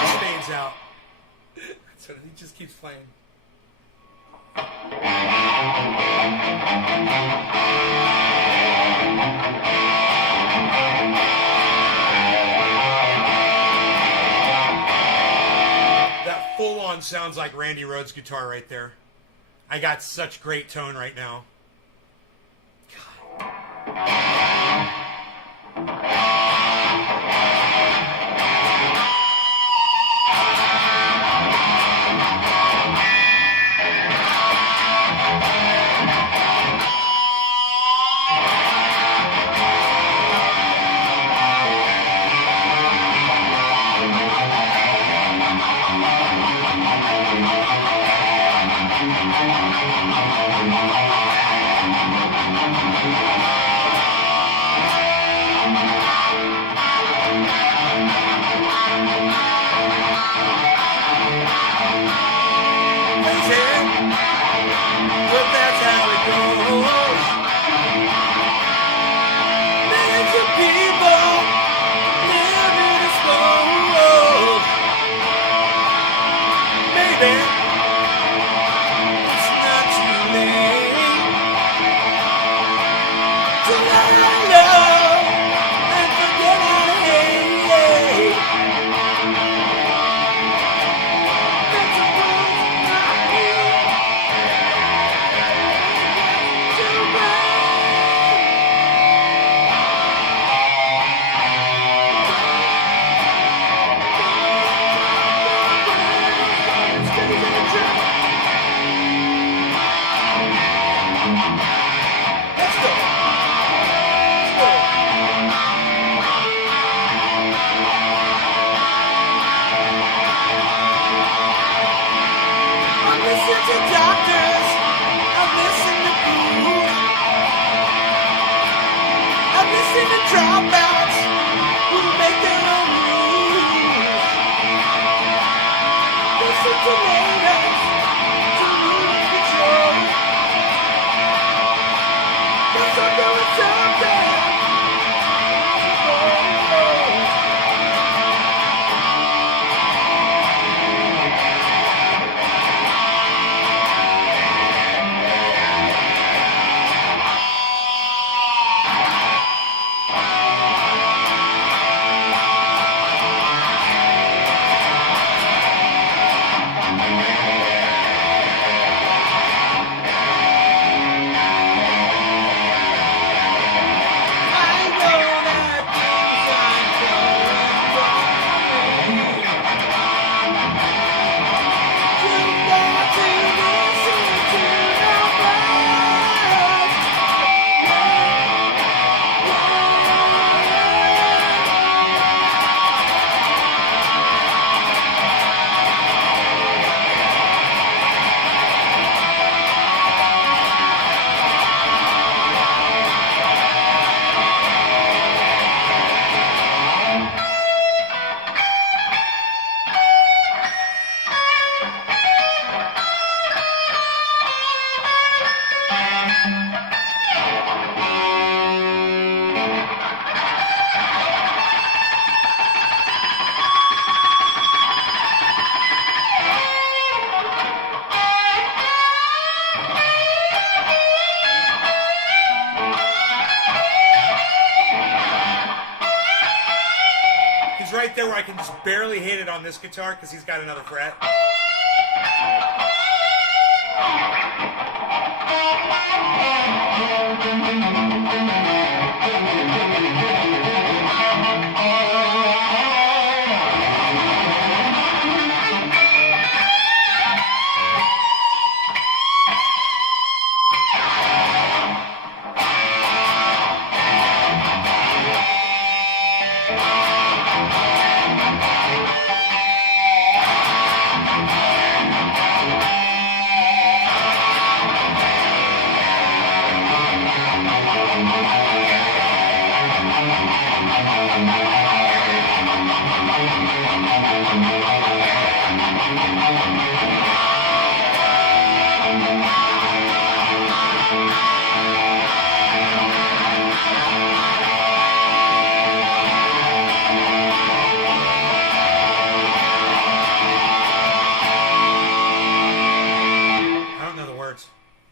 Just fades out. So he just keeps playing. That full on sounds like Randy Rhoads' guitar right there. I got such great tone right now. dropouts who make their own rules. Listen to neighbors to lose control. Guess I'm going someday. Right there where I can just barely hit it on this guitar because he's got another fret.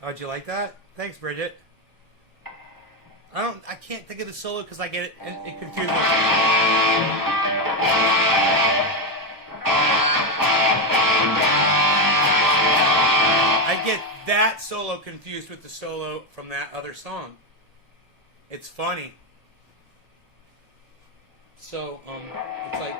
How'd you like that? Thanks, Bridget. I can't think of the solo because I get it confused. I get that solo confused with the solo from that other song. It's funny. So, it's like...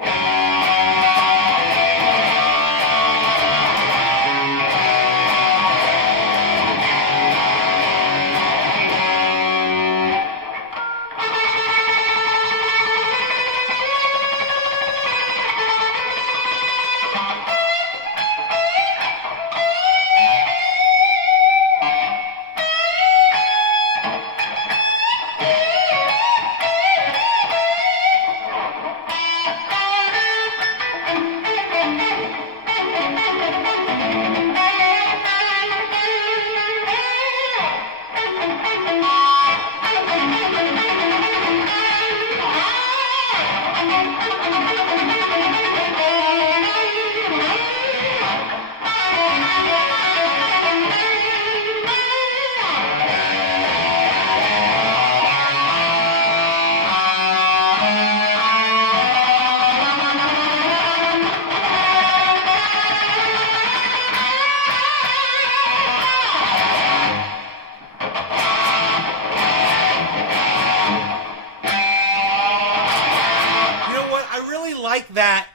like that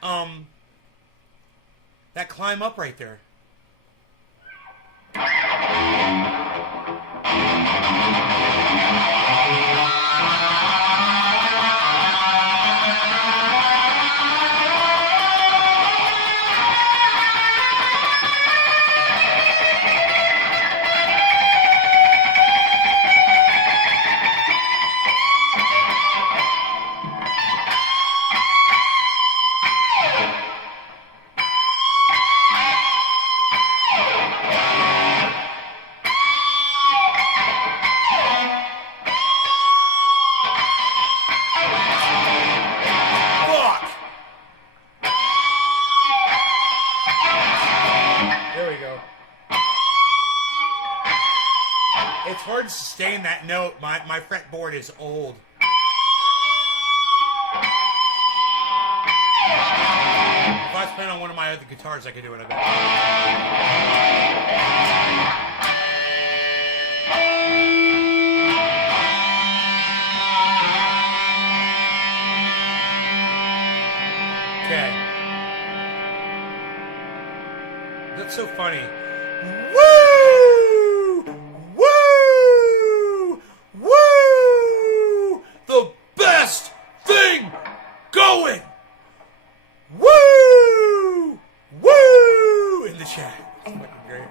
that climb up right there. It's hard to sustain that note. My fretboard is old. If I was playing on one of my other guitars, I could do it, I bet. Okay. That's so funny. Woo! Woo! Woo! The best thing going! Woo! Woo! In the chat. It's fucking great.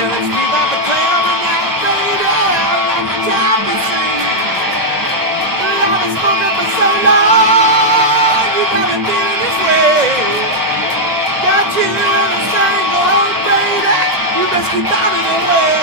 Yeah, let's keep up the clown and that baby. keep finding a way.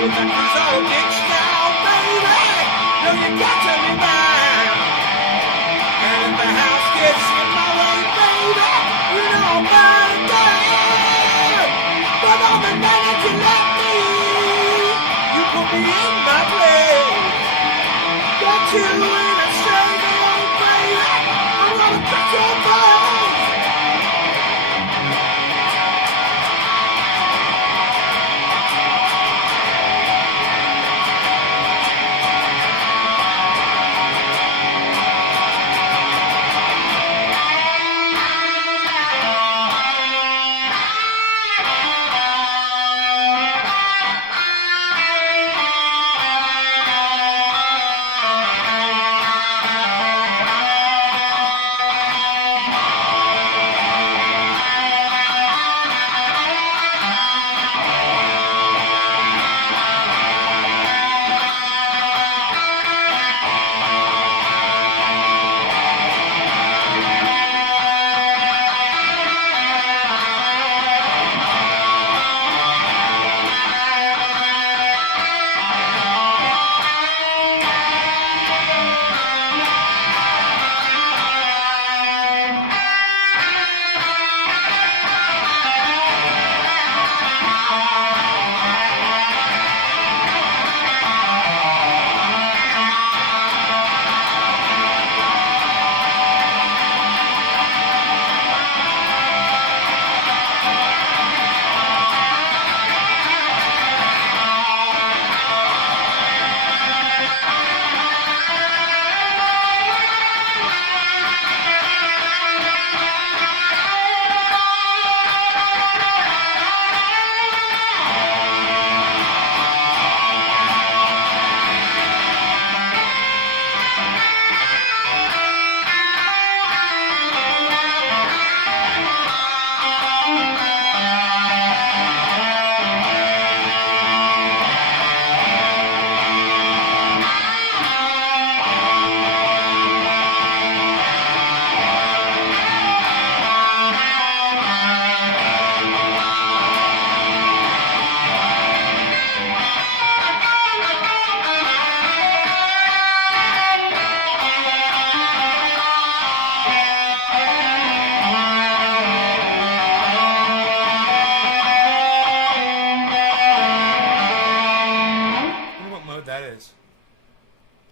It's a result, bitch, now, baby. No, you got to be mine. And if the house gets in my way, baby, you know I'm gonna die. But on the night that you left me, you put me in my place. Got you in a stranglehold, baby. I'm gonna break your bones.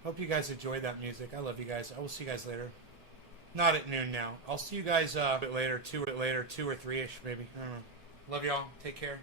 Hope you guys enjoyed that music. I love you guys. I will see you guys later. Not at noon now. I'll see you guys a bit later, 2 or 3-ish maybe. I don't know. Love y'all. Take care.